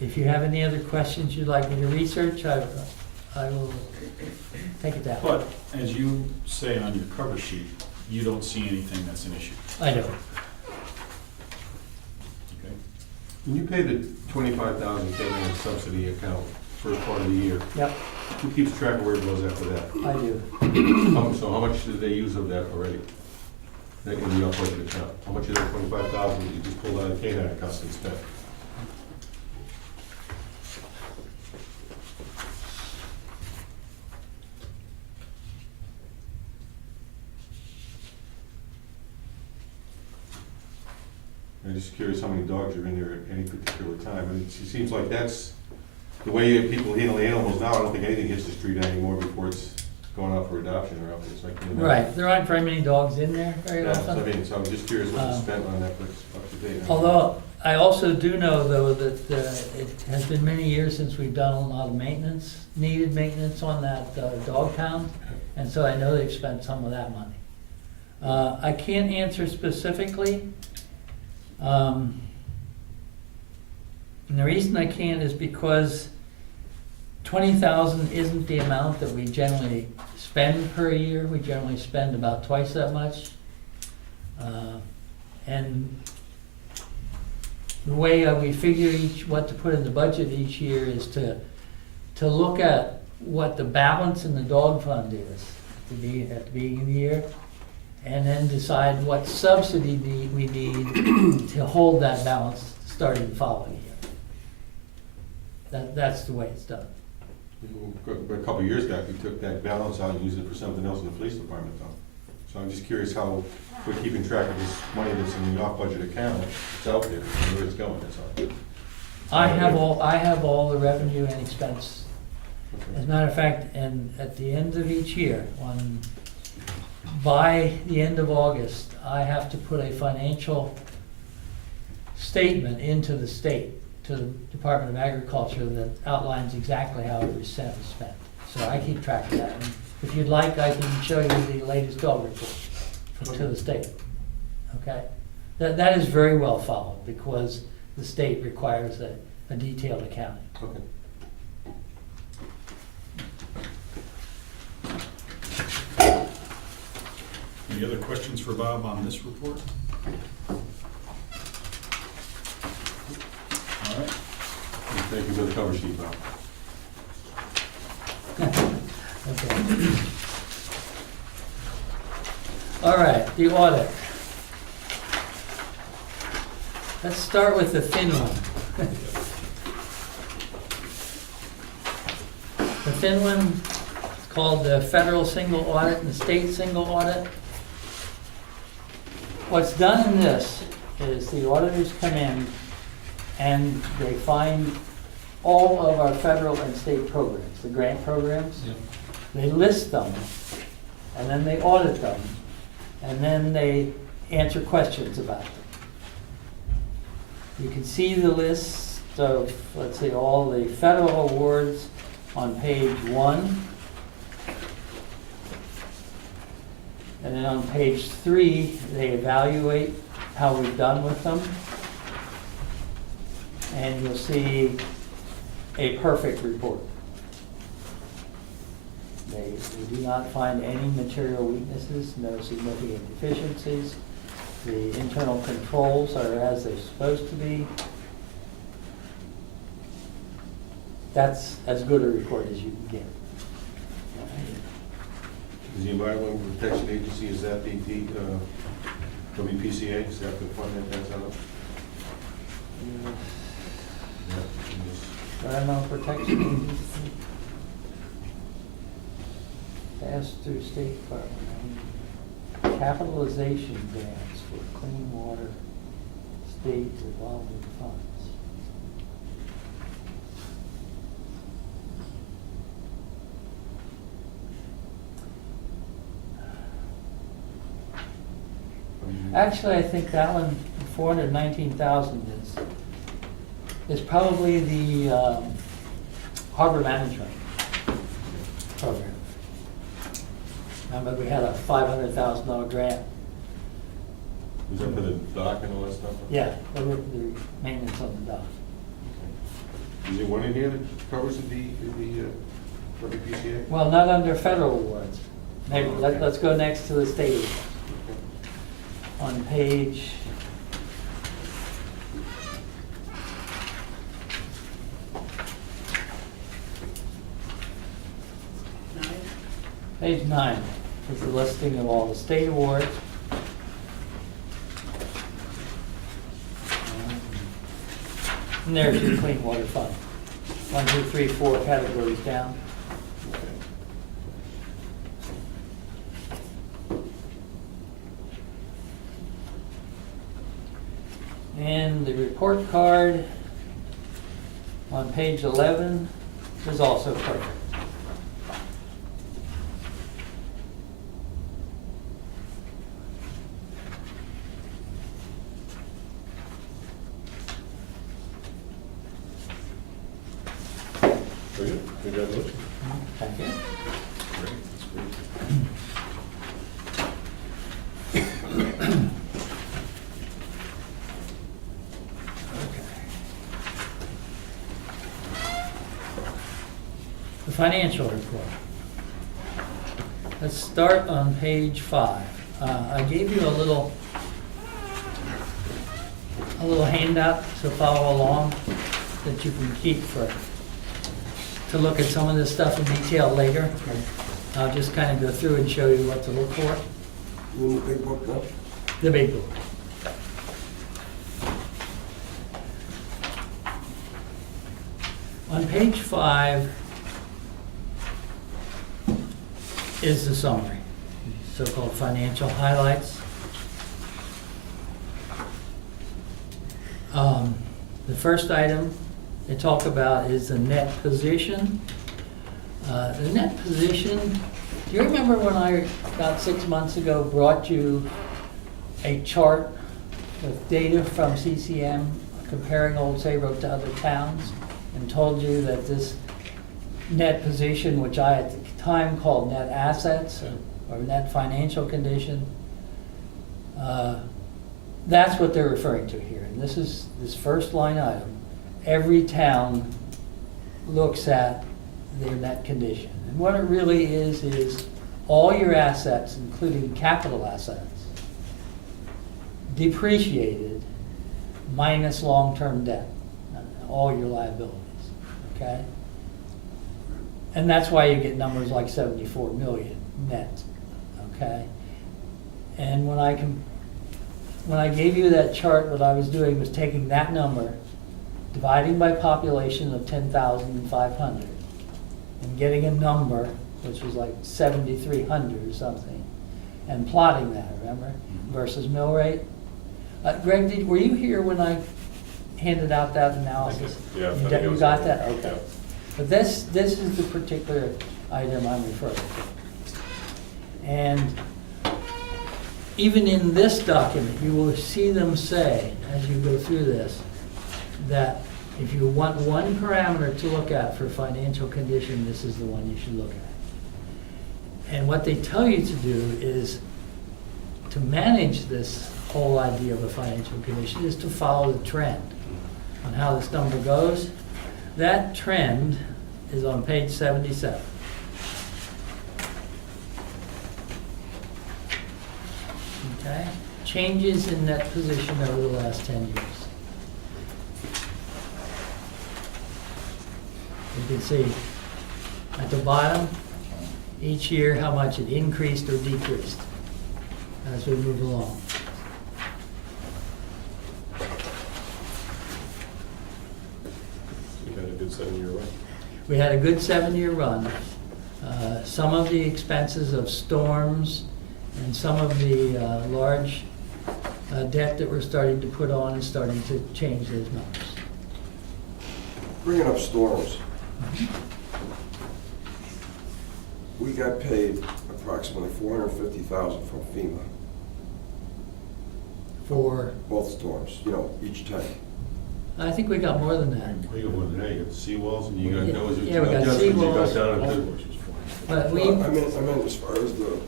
If you have any other questions you'd like me to research, I will take it down. But as you say on your cover sheet, you don't see anything that's an issue. I know. Okay. When you pay the 25,000 in subsidy account first part of the year, Yep, who keeps track of where it goes after that? I do. So how much did they use of that already? That in the operating account? How much of that 25,000 did you just pull out of the canine account and spent? I'm just curious how many dogs are in there at any particular time. I mean, it seems like that's the way people handle animals now. I don't think anything hits the street anymore before it's going out for adoption or out there. So I can't imagine. Right, there aren't very many dogs in there very Yeah, so I often. mean, so I'm just curious what you spent on that, what's up to date. Although, I also do know though that it has been many years since we've done a lot of maintenance, needed maintenance on that dog pound. And so I know they've spent some of that money. I can't answer specifically. And the reason I can't is because 20,000 isn't the amount that we generally spend per year. We generally spend about twice that much. And the way we figure what to put in the budget each year is to look at what the balance in the dog fund is at the beginning of the year, and then decide what subsidy we need to hold that balance starting the following year. That's the way it's done. A couple of years back, we took that balance out and used it for something else in the police department though. So I'm just curious how we're keeping track of this money that's in the off-budget account, it's out there, and where it's going, that's all. I have all the revenue and expense. As a matter of fact, and at the end of each year, by the end of August, I have to put a financial statement into the state, to the Department of Agriculture, that outlines exactly how every cent is spent. So I keep track of that. And if you'd like, I can show you the latest dog report to the state. Okay? That is very well followed because the state requires a detailed accounting. Okay. Any other questions for Bob on this report? All right. Thank you for the cover sheet, Bob. Okay. All right, the audit. Let's start with the thin one. The thin one is called the federal single audit and the state single audit. What's done in this is the auditors come in and they find all of our federal and state programs, the grant programs. Yep. They list them, and then they audit them, and then they answer questions about them. You can see the list of, let's say, all the federal awards on page 1. And then on page 3, they evaluate how we've done with them. And you'll see a perfect report. They do not find any material weaknesses, no significant deficiencies. The internal controls are as they're supposed to be. That's as good a report as you can get. Is the Environmental Protection Agency, is that the WPCA, is that the fund that that's out of? Environmental Protection Agency. Pass through State Department. Capitalization grants for clean water state revolving funds. Actually, I think that one, 419,000 is probably the harbor management program. Remember, we had a $500,000 grant. Was that for the dock and all that stuff? Yeah, the maintenance on the dock. Is there one in here that covers the WPCA? Well, not under federal awards. Maybe, let's go next to the state awards. On page Page 9 is the listing of all the state awards. And there's your clean water fund. 1, 2, 3, 4 categories down. And the report card on page 11 is also perfect. Very good, congratulations. Thank you. Great, that's great. financial report. Let's start on page 5. I gave you a little handout to follow along that you can keep to look at some of this stuff in detail later. I'll just kind of go through and show you what to look for. You in the big book now? The big book. On page 5 is the summary, so-called financial highlights. The first item they talk about is the net position. The net position, do you remember when I, about 6 months ago, brought you a chart with data from CCM comparing Old Saybrook to other towns and told you that this net position, which I at the time called net assets or net financial condition, that's what they're referring to here. And this is this first line item. Every town looks at their net condition. And what it really is all your assets, including capital assets, depreciated minus long-term debt, all your liabilities, okay? And that's why you get numbers like 74 million net, okay? And when I gave you that chart, what I was doing was taking that number, dividing by population of 10,500, and getting a number, which was like 7,300 or something, and plotting that, remember, versus mill rate. Greg, were you here when I handed out that analysis? Yeah. You got that? Okay. But this is the particular item I'm referring to. And even in this document, you will see them say, as you go through this, that if you want one parameter to look at for financial condition, this is the one you should look at. And what they tell you to do is to manage this whole idea of a financial condition is to follow the trend on how this number goes. That trend is on page 77. Okay? Changes in net position over the last 10 years. You can see at the bottom, each year how much it increased or decreased as we move along. You had a good 7-year run. We had a good 7-year run. Some of the expenses of storms and some of the large debt that we're starting to put on is starting to change those numbers. Bringing up storms. We got paid approximately $450,000 from FEMA, For, both storms, each tank. I think we got more than that. You got more than that, you got the seawalls and you got those. Yeah, we got adjustments you seawalls. got down at But we, I meant as far as the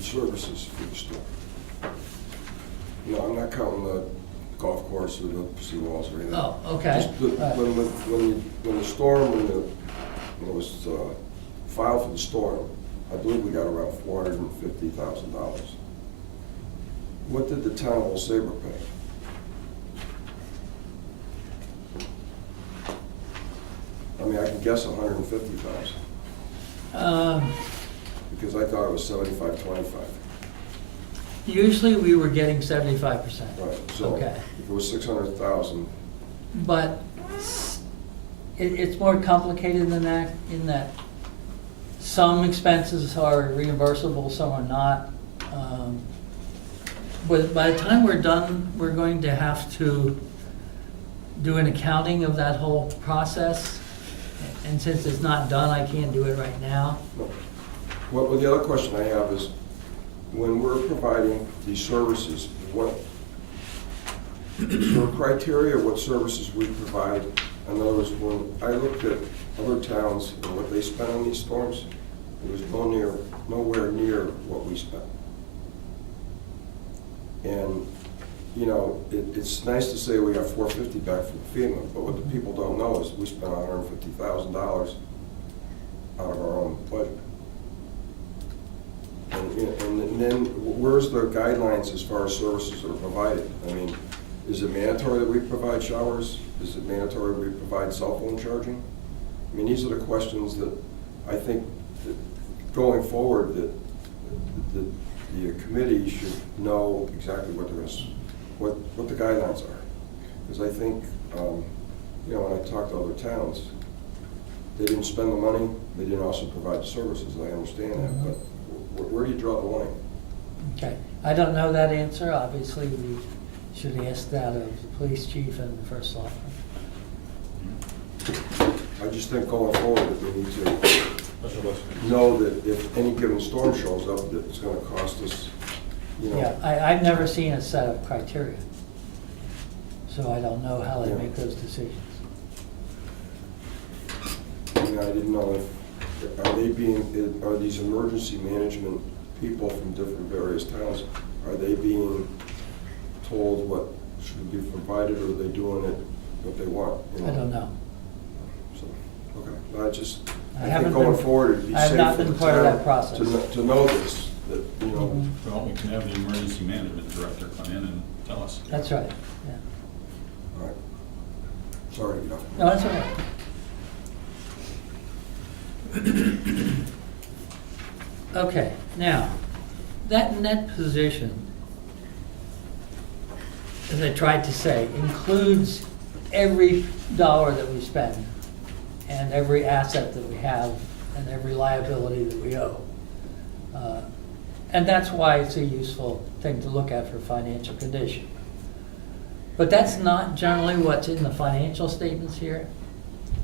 services for the storm. I'm not counting the golf course or the seawalls or anything. oh, okay. Just Right. when the storm, when it was filed for the storm, I believe we got around $450,000. What did the town of Old Saybrook pay? I mean, I can guess 150,000, because I thought it was 75-25. Usually we were getting 75%. Right, so Okay. if it was 600,000, But it's more complicated than that, in that some expenses are reimbursable, some are not. But by the time we're done, we're going to have to do an accounting of that whole process. And since it's not done, I can't do it right now. no. Well, the other question I have is, when we're providing these services, is there a criteria what services we provide? In other words, when I looked at other towns and what they spent on these storms, it was nowhere near what we spent. And, it's nice to say we got $450 back from FEMA, but what the people don't know is we spent $150,000 out of our own budget. And then where's the guidelines as far as services that are provided? I mean, is it mandatory that we provide showers? Is it mandatory we provide cell phone charging? I mean, these are the questions that I think that going forward that the committee should know exactly what they're gonna, what the guidelines are. Because I think, you know, when I talk to other towns, they didn't spend the money, they didn't also provide the services, I understand that, but where do you draw the line? Okay, I don't know that answer. Obviously, we should ask that of the police chief and the first selectman. I just think going forward that we need to know that if any given storm shows up, that it's gonna cost us, you know. Yeah, I've never seen a set of criteria, so I don't know how they Yeah. make those decisions. I mean, I didn't know if, are these emergency management people from different various towns, are they being told what should be provided, or are they doing it what they want? You I don't know. So, okay, I I haven't think going been- forward, it'd be I have safe not for been the part of that town process. to know this, that, you know. Mhm. Well, we can have the emergency management director come in and tell us. That's right, yeah. All right. Sorry, you know. No, that's all right. Okay, now, that net position, as I tried to say, includes every dollar that we spend and every asset that we have and every liability that we owe. And that's why it's a useful thing to look at for financial condition. But that's not generally what's in the financial statements here.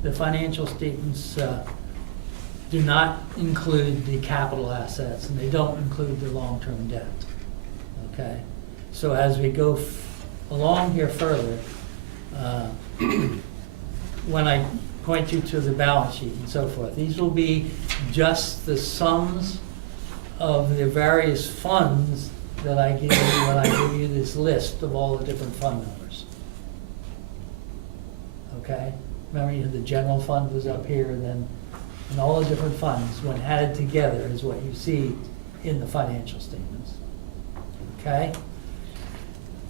The financial statements do not include the capital assets, and they don't include the long-term debt, okay? So as we go along here further, when I point you to the balance sheet and so forth, these will be just the sums of the various funds that I give you when I give you this list of all the different fund numbers. Okay? Remember, the general fund was up here, and all the different funds, when added together, is what you see in the financial statements. Okay?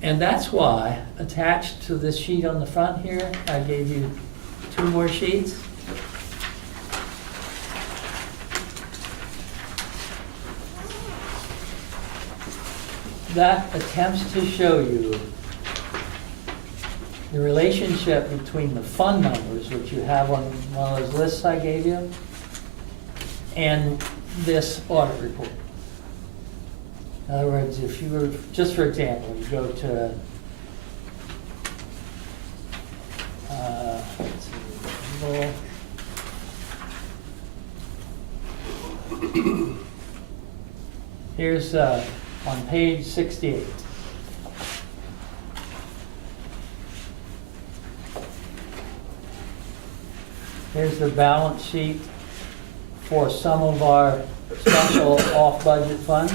And that's why, attached to this sheet on the front here, I gave you 2 more sheets. That attempts to show you the relationship between the fund numbers, which you have on one of those lists I gave you, and this audit report. In other words, if you were, just for example, you go to, let's see, here's on page 68. Here's the balance sheet for some of our special off-budget funds.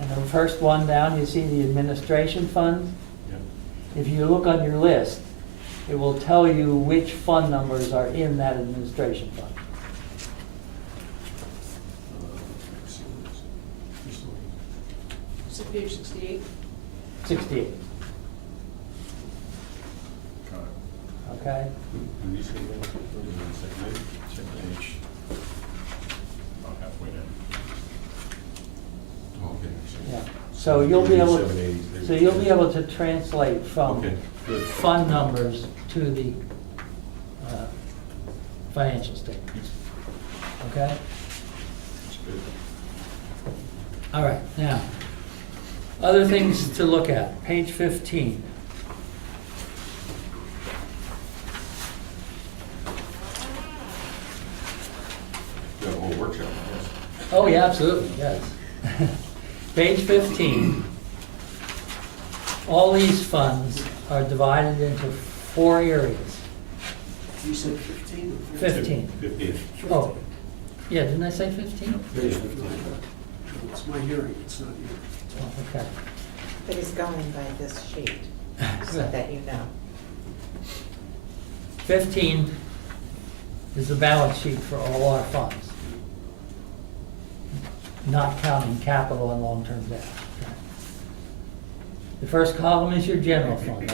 And the first one down, you see the administration fund. If you look on your list, it will tell you which fund numbers are in that administration fund. Is it page 68? 68, Got it. okay? Check page. About halfway down. Yeah. So you'll be able to translate from Okay, good. fund numbers to the financial statements. Okay? That's good. All right, now, other things to look at, page 15. Yeah, a whole workshop, yes. Oh, yeah, absolutely, yes. Page 15. All these funds are divided into 4 areas. You said 15? 15. 15. Oh, yeah, didn't I say 15? Page 15. It's my hearing, it's not you. Oh, okay. But he's going by this sheet, so Good. that you know. 15 is the balance sheet for all our funds, not counting capital and long-term debt. Okay? The first column is your general fund,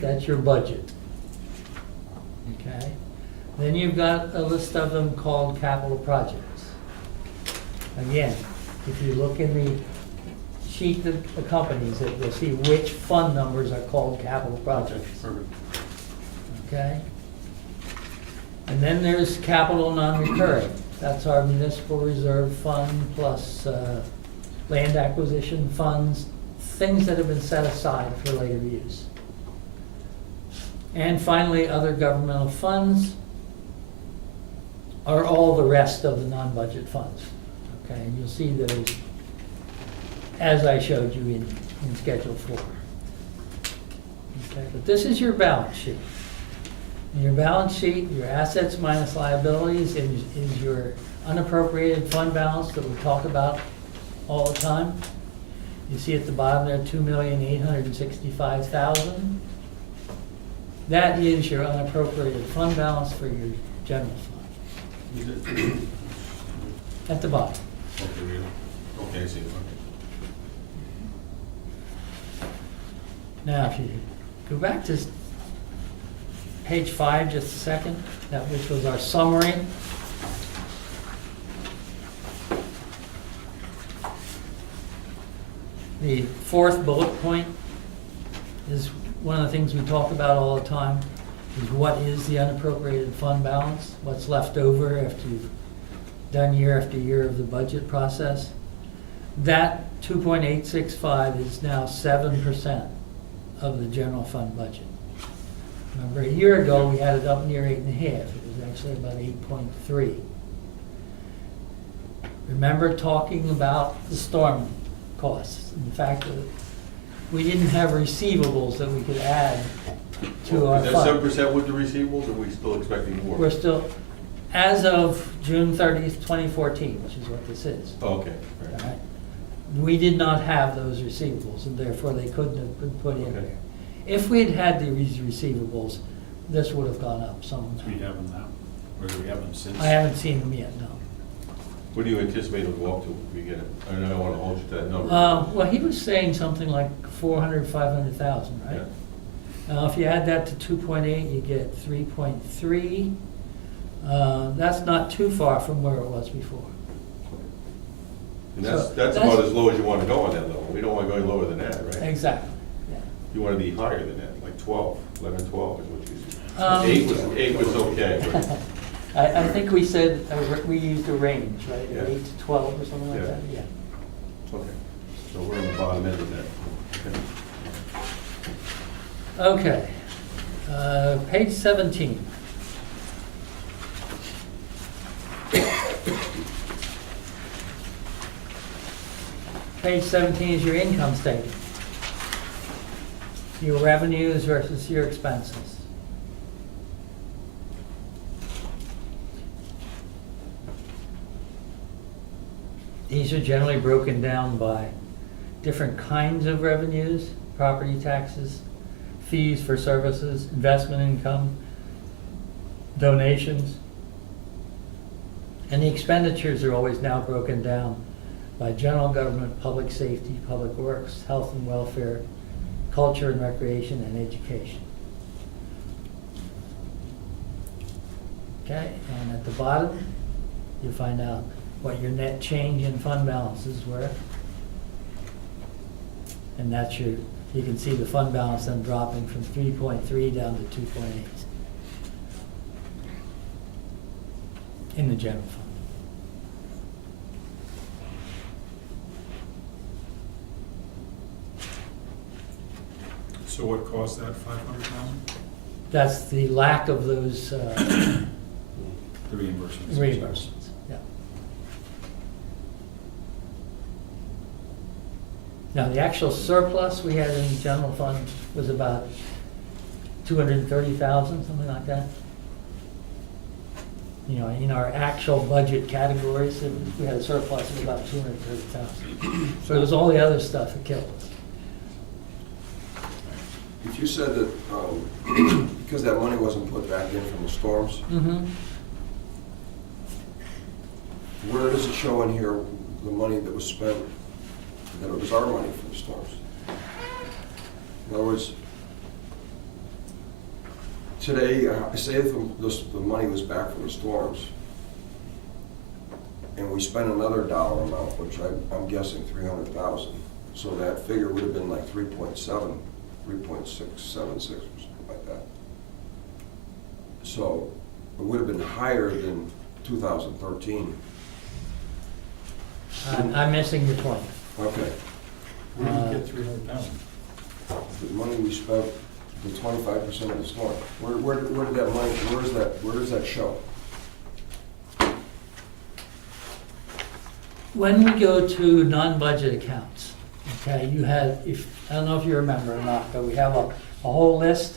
that's your budget. Okay? Then you've got a list of them called capital projects. Again, if you look in the sheet that accompanies it, you'll see which fund numbers are called capital projects. Perfect. Okay? And then there's capital non-recurring. That's our municipal reserve fund plus land acquisition funds, things that have been set aside for later use. And finally, other governmental funds are all the rest of the non-budget funds. Okay, and you'll see those as I showed you in Schedule 4. Okay, but this is your balance sheet. In your balance sheet, your assets minus liabilities is your unappropriated fund balance that we talk about all the time. You see at the bottom there, $2,865,000. That is your unappropriated fund balance for your general fund. At the bottom. Okay, really? Okay, I see, okay. Now, if you go back to page 5 just a second, that which was our summary. The fourth bullet point is one of the things we talk about all the time, is what is the unappropriated fund balance? What's left over after you've done year after year of the budget process? That 2.865 is now 7% of the general fund budget. Remember, a year ago, we had it up near 8.5. It was actually about 8.3. Remember talking about the storm costs, and the fact that we didn't have receivables that we could add to our Is that fund. 7% with the receivables, or are we still expecting more? We're still, as of June 30th, 2014, which is what this is. Oh, okay, All right. right? We did not have those receivables, and therefore they couldn't have been put in Okay. there. If we had had these receivables, this would have gone up some. Do we have them now? Or do we have them since? I haven't seen them yet, no. What do you anticipate it'll go up to if we get it? I don't want to hold you to that number. Well, he was saying something like 400, 500,000, right? Yeah. Now, if you add that to 2.8, you get 3.3. That's not too far from where it was before. And So that's about as low as you want to go on that level. We don't want to go any lower than that, right? Exactly, yeah. You want to be higher than that, like 12, 11, 12 is what you Um, said. 8 was okay, but I think we said, we used a range, right? Yeah. 8 to 12 or something like Yeah. that, yeah. okay. So we're on the bottom end of that. Okay. Okay, page 17. Page 17 is your income statement. Your revenues versus your expenses. These are generally broken down by different kinds of revenues, property taxes, fees for services, investment income, donations. And the expenditures are always now broken down by general government, public safety, public works, health and welfare, culture and recreation, and education. Okay, and at the bottom, you find out what your net change in fund balances were. And that's your, you can see the fund balance then dropping from 3.3 down to 2.8 in the general fund. So what caused that 500,000? That's the lack of those The reimbursements. reimbursements, yeah. Now, the actual surplus we had in the general fund was about 230,000, something like that. You know, in our actual budget categories, we had a surplus of about 230,000. So it was all the other stuff that killed us. If you said that, because that money wasn't put back in from the storms, Mm-hmm. where does it show in here the money that was spent, that it was our money for the storms? In other words, today, say if the money was back from the storms, and we spent another dollar amount, which I'm guessing 300,000, so that figure would have been like 3.676 or something like that. So it would have been higher than 2013. I'm missing your point. Okay, Where did you get 300,000? the money we spent, the 25% of the storm, where did that money, where does that show? When we go to non-budget accounts, okay, you had, I don't know if you remember or not, but we have a whole list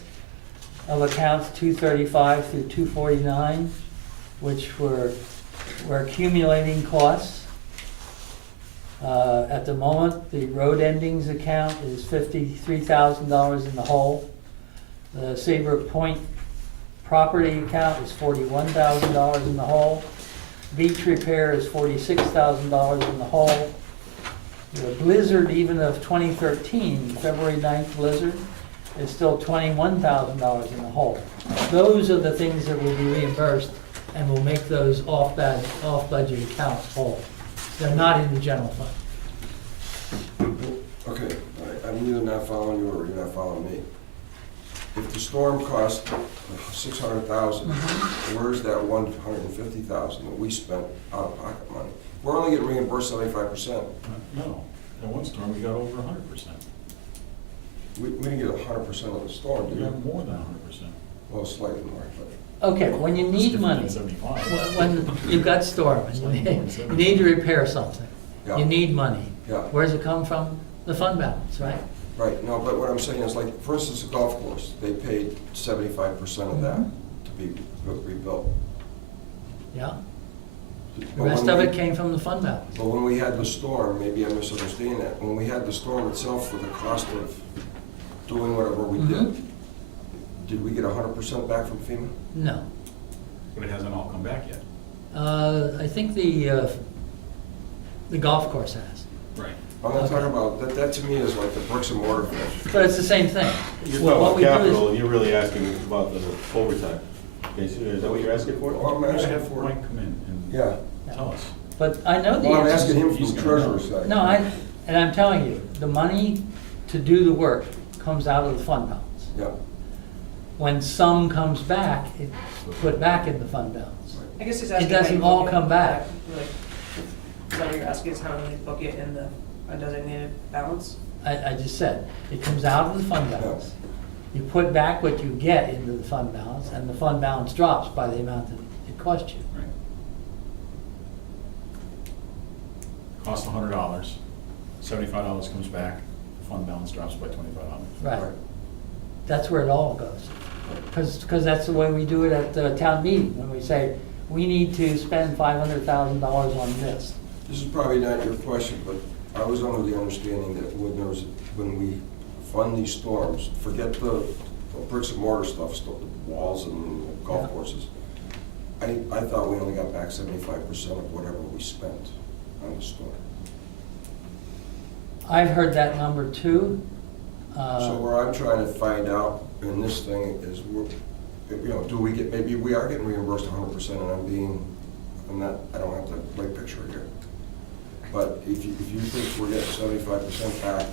of accounts, 235 through 249, which we're accumulating costs. At the moment, the road endings account is $53,000 in the hole. The Saybrook Point property account is $41,000 in the hole. Beach repair is $46,000 in the hole. The blizzard, even of 2013, February 9th blizzard, is still $21,000 in the hole. Those are the things that will be reimbursed and will make those off-budget accounts whole. They're not in the general fund. Okay, I'm either not following you or you're not following me. If the storm cost 600,000, where's that 150,000 that we spent out of pocket money? We're only getting reimbursed 75%. No, in one storm, we got over 100%. We didn't get 100% of the storm, We did we? got more than 100%. Well, slightly more, but. Okay, when you It's need different money, than 75. when you've got storm, and you need to repair something, Yeah. you need money. Yeah, Where does it come from? The fund balance, right? right, no, but what I'm saying is like, for instance, the golf course, they paid 75% of that to be rebuilt. Yeah. The But rest when of we- it came from the fund balance. But when we had the storm, maybe I'm misunderstanding that, when we had the storm itself for the cost of doing whatever we did we get 100% back from FEMA? No. But it hasn't all come back yet. I think the golf course has. Right. I'm not talking about, that to me is like the bricks and mortar thing. But it's the same thing. You're What talking we do about is- capital, and you're really asking about the overtime. Okay, so is that what you're asking for? Well, I'm We're gonna asking have for, Mike come in and yeah, tell us. But I know the well, I'm answer. asking him He's from the gonna know. treasurer's side. No, and I'm telling you, the money to do the work comes out of the fund balance. Yeah, When some comes back, it's put back in the fund balance. I guess he's It asking. how doesn't you all book it. come back. Like, is that what you're asking, is how do they book it in the undesignated balance? I just said, it comes out of the fund balance. You put back what you get into the fund balance, and the fund balance drops by the amount that it cost you. Right. Cost $100, $75 comes back, fund balance drops by $25. Right. That's where it all goes. Because that's the way we do it at the town meeting, when we say, we need to spend $500,000 on this. this is probably not your question, but I was under the understanding that when we fund these storms, forget the bricks and mortar stuff, the walls and golf Yeah. courses. I thought we only got back 75% of whatever we spent on the storm. I've heard that number too. So where I'm trying to find out in this thing is, do we get, maybe we are getting reimbursed 100% and I don't have the right picture here. But if you think we're getting 75% back,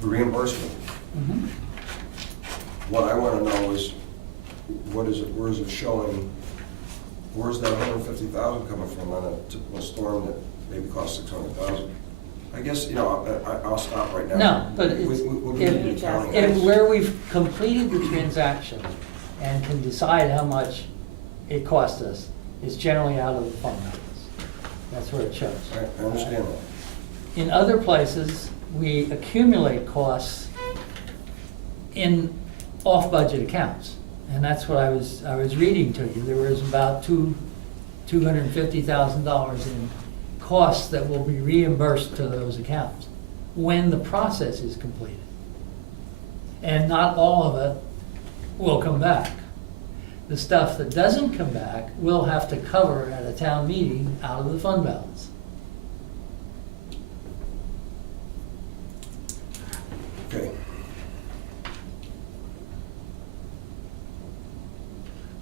the reimbursement, Mhm. what I wanna know is, where is it showing, where's that 150,000 coming from on a typical storm that maybe cost 600,000? I guess, I'll stop right now. No, but it's- We'll get into the if- accounting. If where we've completed the transaction and can decide how much it cost us, is generally out of the fund balance. That's where it shows. I understand that. In other places, we accumulate costs in off-budget accounts. And that's what I was reading to you. There was about $250,000 in costs that will be reimbursed to those accounts when the process is completed. And not all of it will come back. The stuff that doesn't come back, we'll have to cover at a town meeting out of the fund balance. Okay.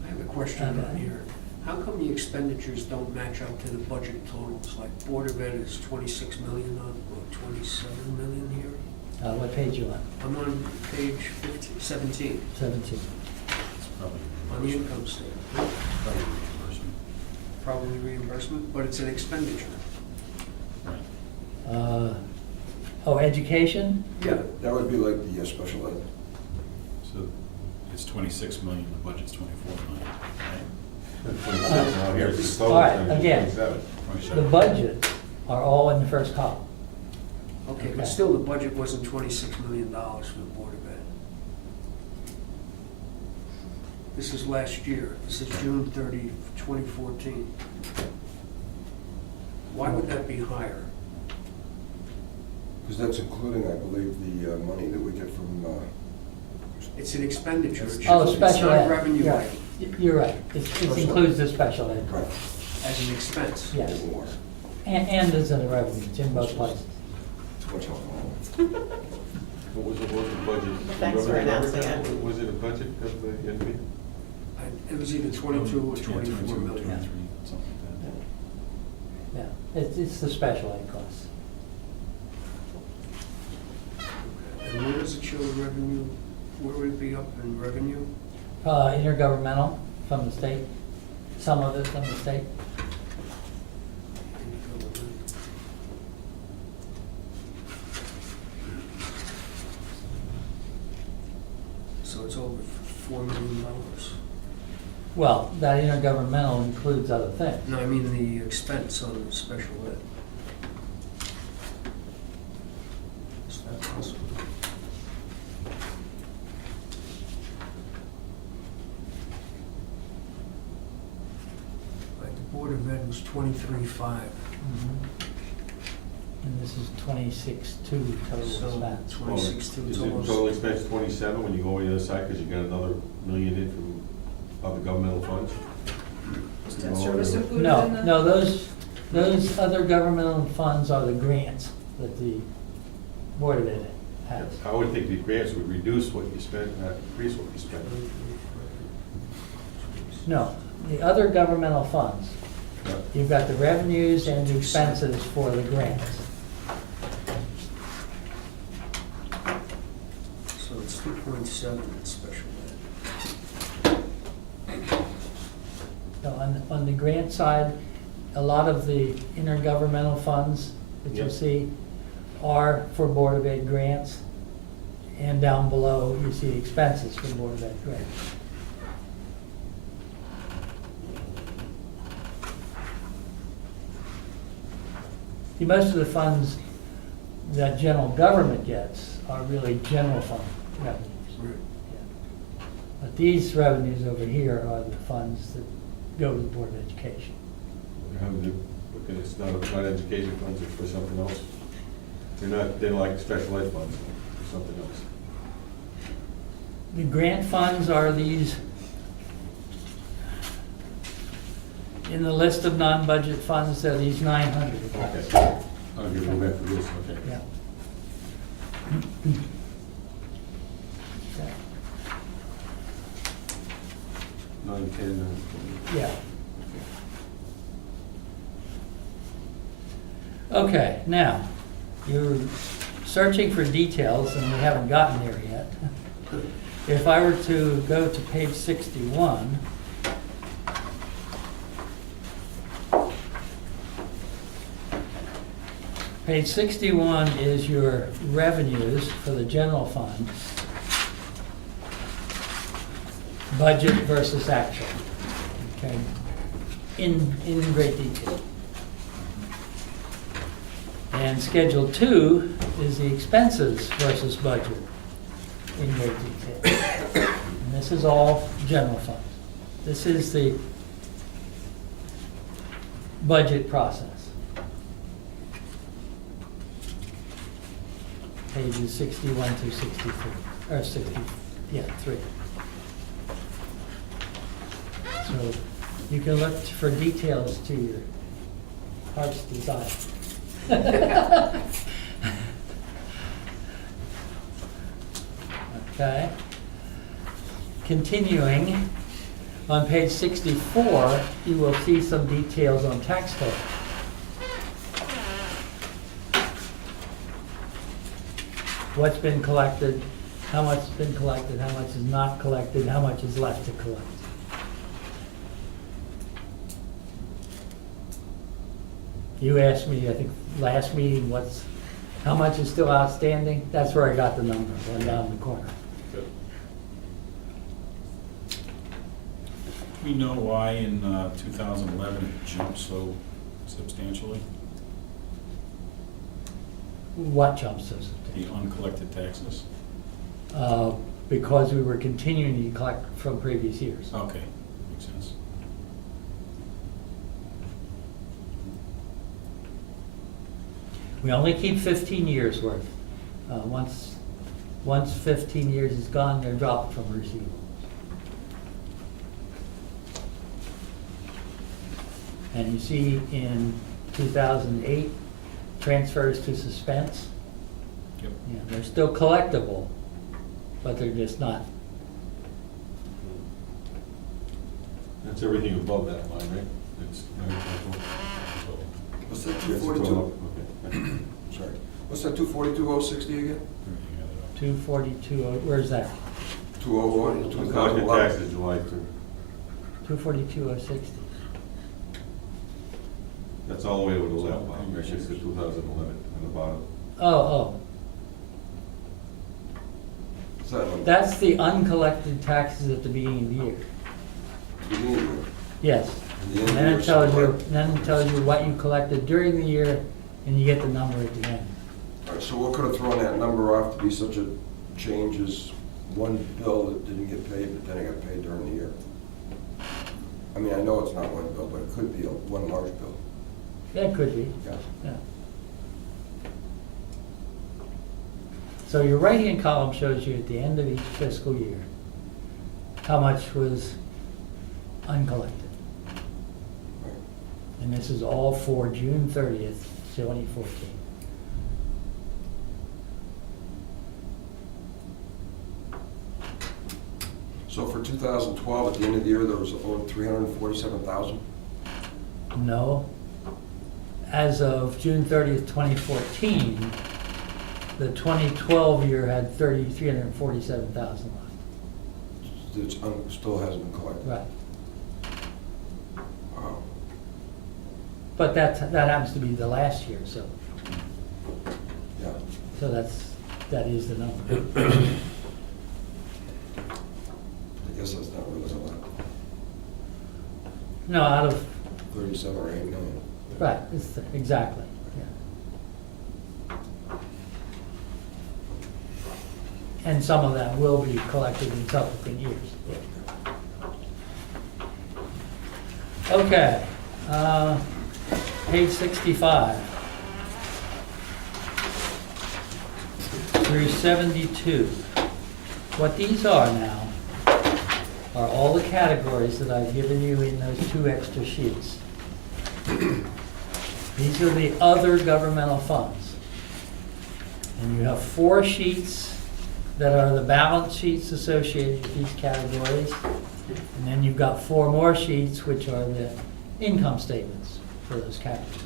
I have a question on Okay. here. How come the expenditures don't match up to the budget totals? Like Board of Ed is 26 million on, or 27 million here? What page you on? I'm on page 15, 17, 17. It's probably on the income statement. probably reimbursement. Probably reimbursement, but it's an expenditure. Right. Oh, education? Yeah. That would be like the special ed. So it's 26 million, the budget's 24 million, right? 27 out here, it's the All total right, thing is again. 27. The 27. budgets are all in the first column. Okay, Okay. but still, the budget wasn't $26 million for the Board of Ed. This is last year. This is June 30, 2014. Why would that be higher? Because that's including, I believe, the money that we get from, It's an expenditure. It Oh, should- special ed. It's not a revenue Yeah. item, You're right. It includes the special ed. right, as an expense. Yes. more. And it's in the revenue, it's in both places. Too much alcohol. What was the budget? Thanks for announcing it. Was it a budget of the NB? It was either 22 or Yeah, 24 22, million. 23, something like that. Yeah, it's the special ed costs. And where does it show the revenue? Where would it be up in revenue? Intergovernmental from the state, some of it from the state. So it's over $4 million. Well, that intergovernmental includes other things. No, I mean the expense on the special ed. Is that possible? Like the Board of Ed was 23.5. And this is 26.2 total So expense. 26 Is to it almost. total expense 27 when you go over the other side, because you got another million in from other governmental funds? Is debt service included No, in that? no, those other governmental funds are the grants that the Board of Ed has. I would think the grants would reduce what you spent, not increase what you spent. No, the other governmental funds, Yeah. you've got the revenues and the expenses for the grants. So it's 2.7 in special ed. So on the grant side, a lot of the intergovernmental funds that you Yep. see are for Board of Ed grants. And down below, you see expenses for Board of Ed grants. See, most of the funds that general government gets are really general fund revenues. Right. Yeah. But these revenues over here are the funds that go to the Board of Education. Because it's not education funds, it's for something else. They're like special ed funds, for something else. The grant funds are these, in the list of non-budget funds, they're these 900 accounts. Okay. I'll give you back for this, okay. Yeah. Okay. 9, 10, Yeah. Okay, now, you're searching for details, and we haven't gotten there yet. If I were to go to page 61, page 61 is your revenues for the general fund, budget versus actual, okay, in great detail. And Schedule 2 is the expenses versus budget in great detail. And this is all general funds. This is the budget process. Pages 61 through 63, or 60, yeah, 3. So you can look for details to your heart's desire. Okay. Continuing, on page 64, you will see some details on tax total. What's been collected, how much has been collected, how much is not collected, how much is left to collect. You asked me, I think, last meeting, how much is still outstanding? That's where I got the number, one down the corner. Good. We know why in 2011 it jumped so substantially, What jumps so substantially? the uncollected taxes? Because we were continuing to collect from previous years. Okay, makes sense. We only keep 15 years worth. Once 15 years is gone, they're dropped from receivables. And you see in 2008, transfers to suspense. Yep. Yeah, they're still collectible, but they're just not. That's everything above that line, right? It's, What's that, Yes, 242? okay. Sorry. What's that, 242,060 again? 242, where's that? 201, Collected 2011. taxes, July 3rd. 242,060. That's all the way over the left, Bob, right, it's the 2011 on the bottom. Oh, Is that on that's the uncollected taxes at the beginning of the year. the beginning of the year? Yes. And the end And of then the it year, tells so you, what? then it tells you what you collected during the year, and you get the number at the end. All right, so what could have thrown that number off to be such a change as one bill that didn't get paid, but then it got paid during the year? I mean, I know it's not one bill, but it could be one large bill. Yeah, it could be, Yeah. yeah. So your right-hand column shows you at the end of each fiscal year, how much was uncollected. Right. And this is all for June 30th, 2014. So for 2012, at the end of the year, there was owed 347,000? No. As of June 30th, 2014, the 2012 year had 347,000 left. It still hasn't been collected? Right. Wow. But that happens to be the last year, so Yeah. that is the number. I guess that's not really a lot. No, out of, 37 or 8 million. right, exactly, yeah. And some of that will be collected in subsequent years. Okay, page 65 through 72. What these are now are all the categories that I've given you in those 2 extra sheets. These are the other governmental funds. And you have 4 sheets that are the balance sheets associated with these categories. And then you've got 4 more sheets which are the income statements for those categories.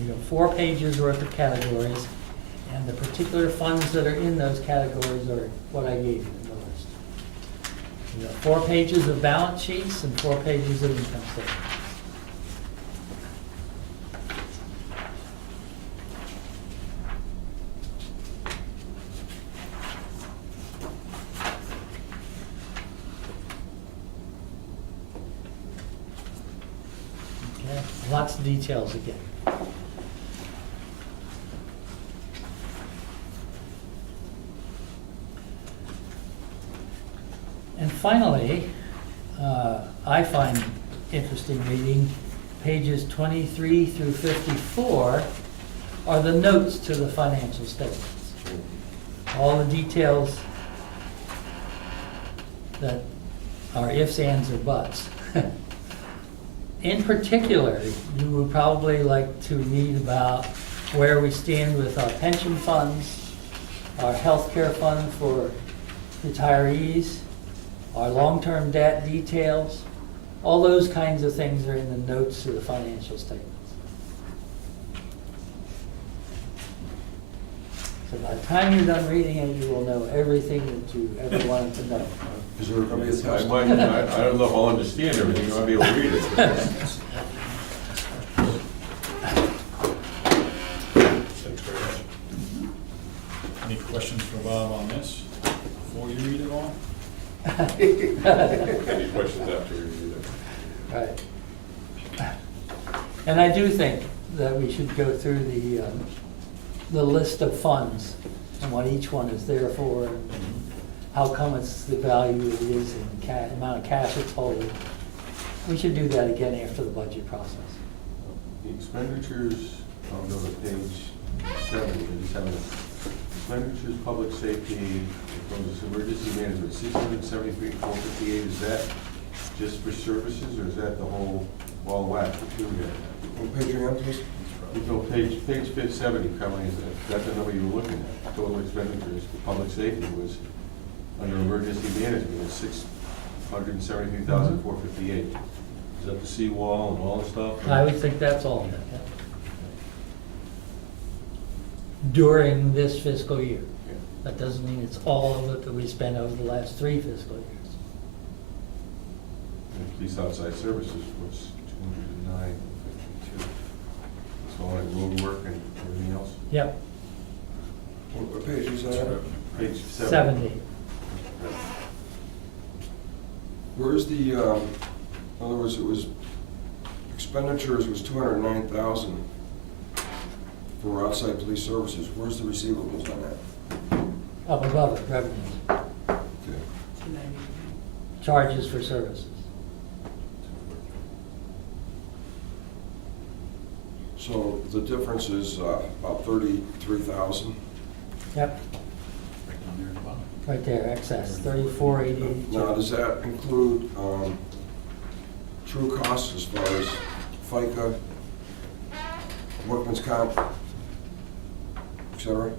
You have 4 pages worth of categories, and the particular funds that are in those categories are what I gave you in the list. You have 4 pages of balance sheets and 4 pages of income statements. Okay, lots of details again. And finally, I find interesting reading pages 23 through 54, are the notes to the financial statements. All the details that are ifs, ands, or buts. In particular, you would probably like to read about where we stand with our pension funds, our healthcare fund for retirees, our long-term debt details. All those kinds of things are in the notes to the financial statements. So by the time you're done reading it, you will know everything that you ever wanted to know. Is there gonna be a I test? might, I don't know if I'll understand everything, I'll be able to read it. Thanks very much. Any questions for Bob on this before you read it all? Any questions after you read it? Right. And I do think that we should go through the list of funds and what each one is there for, and how come it's the value it is, and amount of cash it's holding. We should do that again after the budget process. The expenditures, I'll go to page 7, expenditures, public safety, emergency management, 673,458, is that just for services, or is that the whole, all whack for 2 years? What page are you on, please? No, page 70, probably, is that the number you were looking at? Total expenditures for public safety was, under emergency management, was 673,458. Is that the seawall and all the stuff? I would think that's all of it, yeah. During this fiscal year. Yeah. That doesn't mean it's all of it that we spent over the last 3 fiscal years. And police outside services was 209,52. So all that road work and everything else? Yep, What page is that on? Page 70. Where's the, in other words, it was, expenditures was 209,000 for outside police services. Where's the receivables on that? Up above it, revenues, Okay. 290. charges for services. So the difference is about 33,000. Yep, Right down there at the bottom. right there, excess, 3480. Now, does that include true costs as far as FICA, workman's comp, et cetera?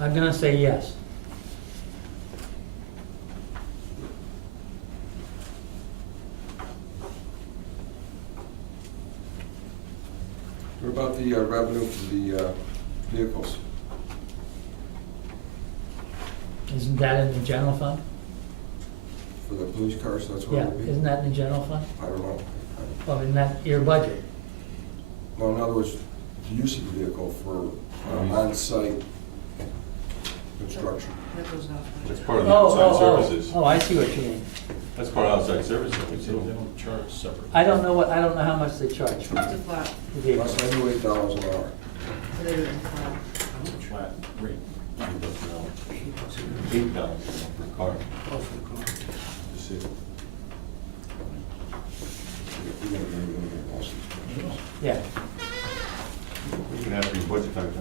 I'm gonna say yes. What about the revenue for the vehicles? Isn't that in the general fund? For the police cars, that's what Yeah, it would be? isn't that in the general fund? I don't know. Well, isn't that your budget? No, in other words, the use of the vehicle for on-site construction. That goes out. That's part of the outside services. Oh, I see what you mean. That's part of outside services. They don't charge separate. I don't know how much they charge for It's a flat, the vehicle. That's $98 an hour. they do it in flat. Flat rate. $8 per car. Oh, for the car. That's it. We gotta get losses. Yeah, We can have your budget time.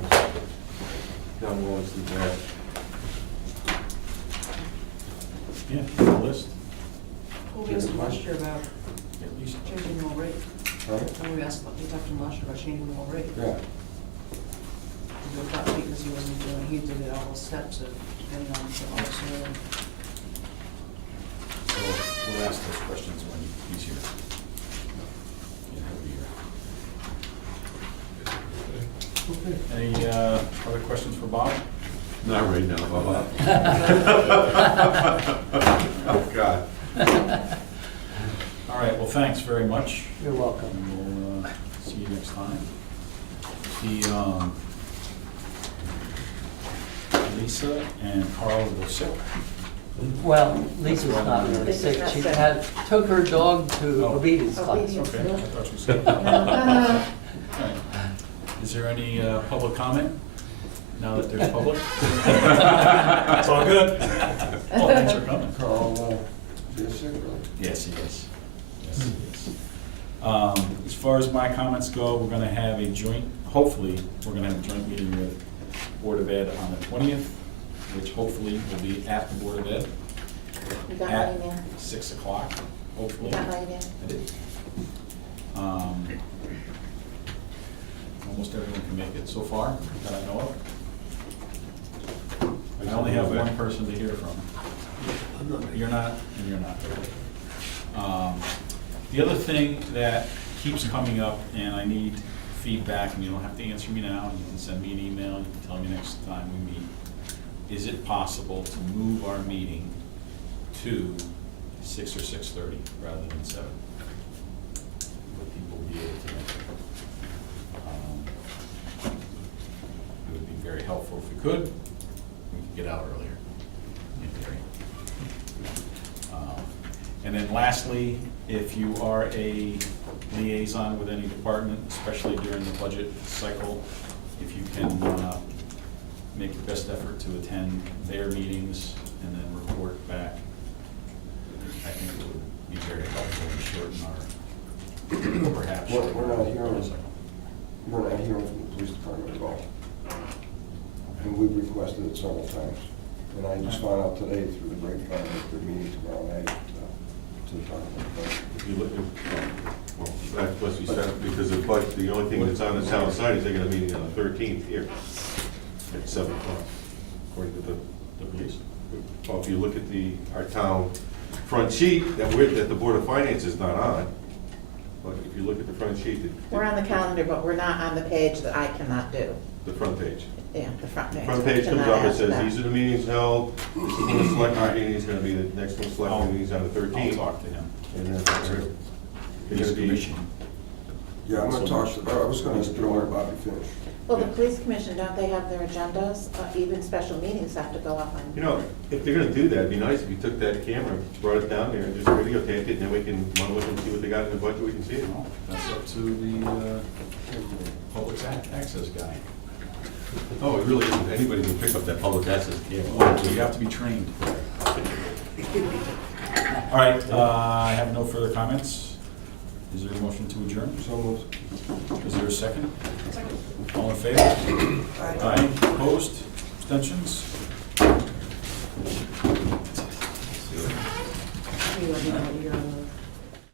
Down below, it's the bad. Yeah, the list. Well, we asked them last year about At least. changing the mill rate. Huh? And we talked to him last year about changing the mill rate. Yeah. We looked up because he wasn't doing, he did it all the steps of getting on to officer. So we'll ask those questions when he's here. Yeah, he'll be here. Any other questions for Bob? Not right now, Bubba. Oh, God. All right, well, thanks very much. you're welcome. And we'll see you next time. Lisa and Carl will sick. Well, Lisa's not really Lisa's sick. not She sick. took her dog to Oh. obedience class. Obedience. Okay, I thought you said. All right. Is there any public comment now that there's public? It's all good. Well, thanks for coming. Carl, is sick, really? Yes, he is. Yes, he is. As far as my comments go, we're gonna have a joint hopefully, we're gonna have a joint meeting with Board of Ed on the 20th, which hopefully will be at the Board of Ed You got my at email? 6 o'clock, hopefully. You got my email? I did. Almost everyone can make it so far that I know of. I only have one person to hear from. I'm not. You're not, and you're not. The other thing that keeps coming up, and I need feedback, and you don't have to answer me now, you can send me an email, you can tell me next time we meet. Is it possible to move our meeting to 6 or 6:30 rather than 7? Would people be able to make it? It would be very helpful if we could. We could get out earlier, in theory. And then lastly, if you are a liaison with any department, especially during the budget cycle, if you can make the best effort to attend their meetings and then report back, I think it would be very helpful and shorten our, perhaps. We're shorten not our hearing- budget cycle. We're not hearing from the police department at all. And we've requested it several times. And I just found out today through the grapevine that they're meeting tomorrow night to talk about the budget. If you look at, well, that must be set, because the budget, the only thing that's on the town side is they got a meeting on the 13th here at 7 o'clock, according to the police. Well, if you look at our town front sheet, that the Board of Finance is not on, but if you look at the front sheet, We're on the calendar, but we're not on the page that I cannot do. the front page. Yeah, the front The page. front page comes Cannot up, it add to says, that. these are the meetings held, this is when the select meeting is gonna be, the next one select meeting is on the I'll 13th. talk to him. And then, Police it's gonna be, Commission. Yeah, I'm gonna talk, I was gonna let Bobby finish. Well, the police commission, don't they have their agendas? Even special meetings have to go up on. you know, if they're gonna do that, it'd be nice if you took that camera, brought it down there, and just videotaped it, and then we can run with it and see what they got in the budget, we can see it. Well, that's up to the public access guy. Oh, it really isn't, anybody can pick up that public access camera. Well, you have to be trained. All right, I have no further comments. Is there a motion to adjourn? So moved. Is there a second? Second. All in favor? Aye. Opposed? Abstentions? You let me know when you're on the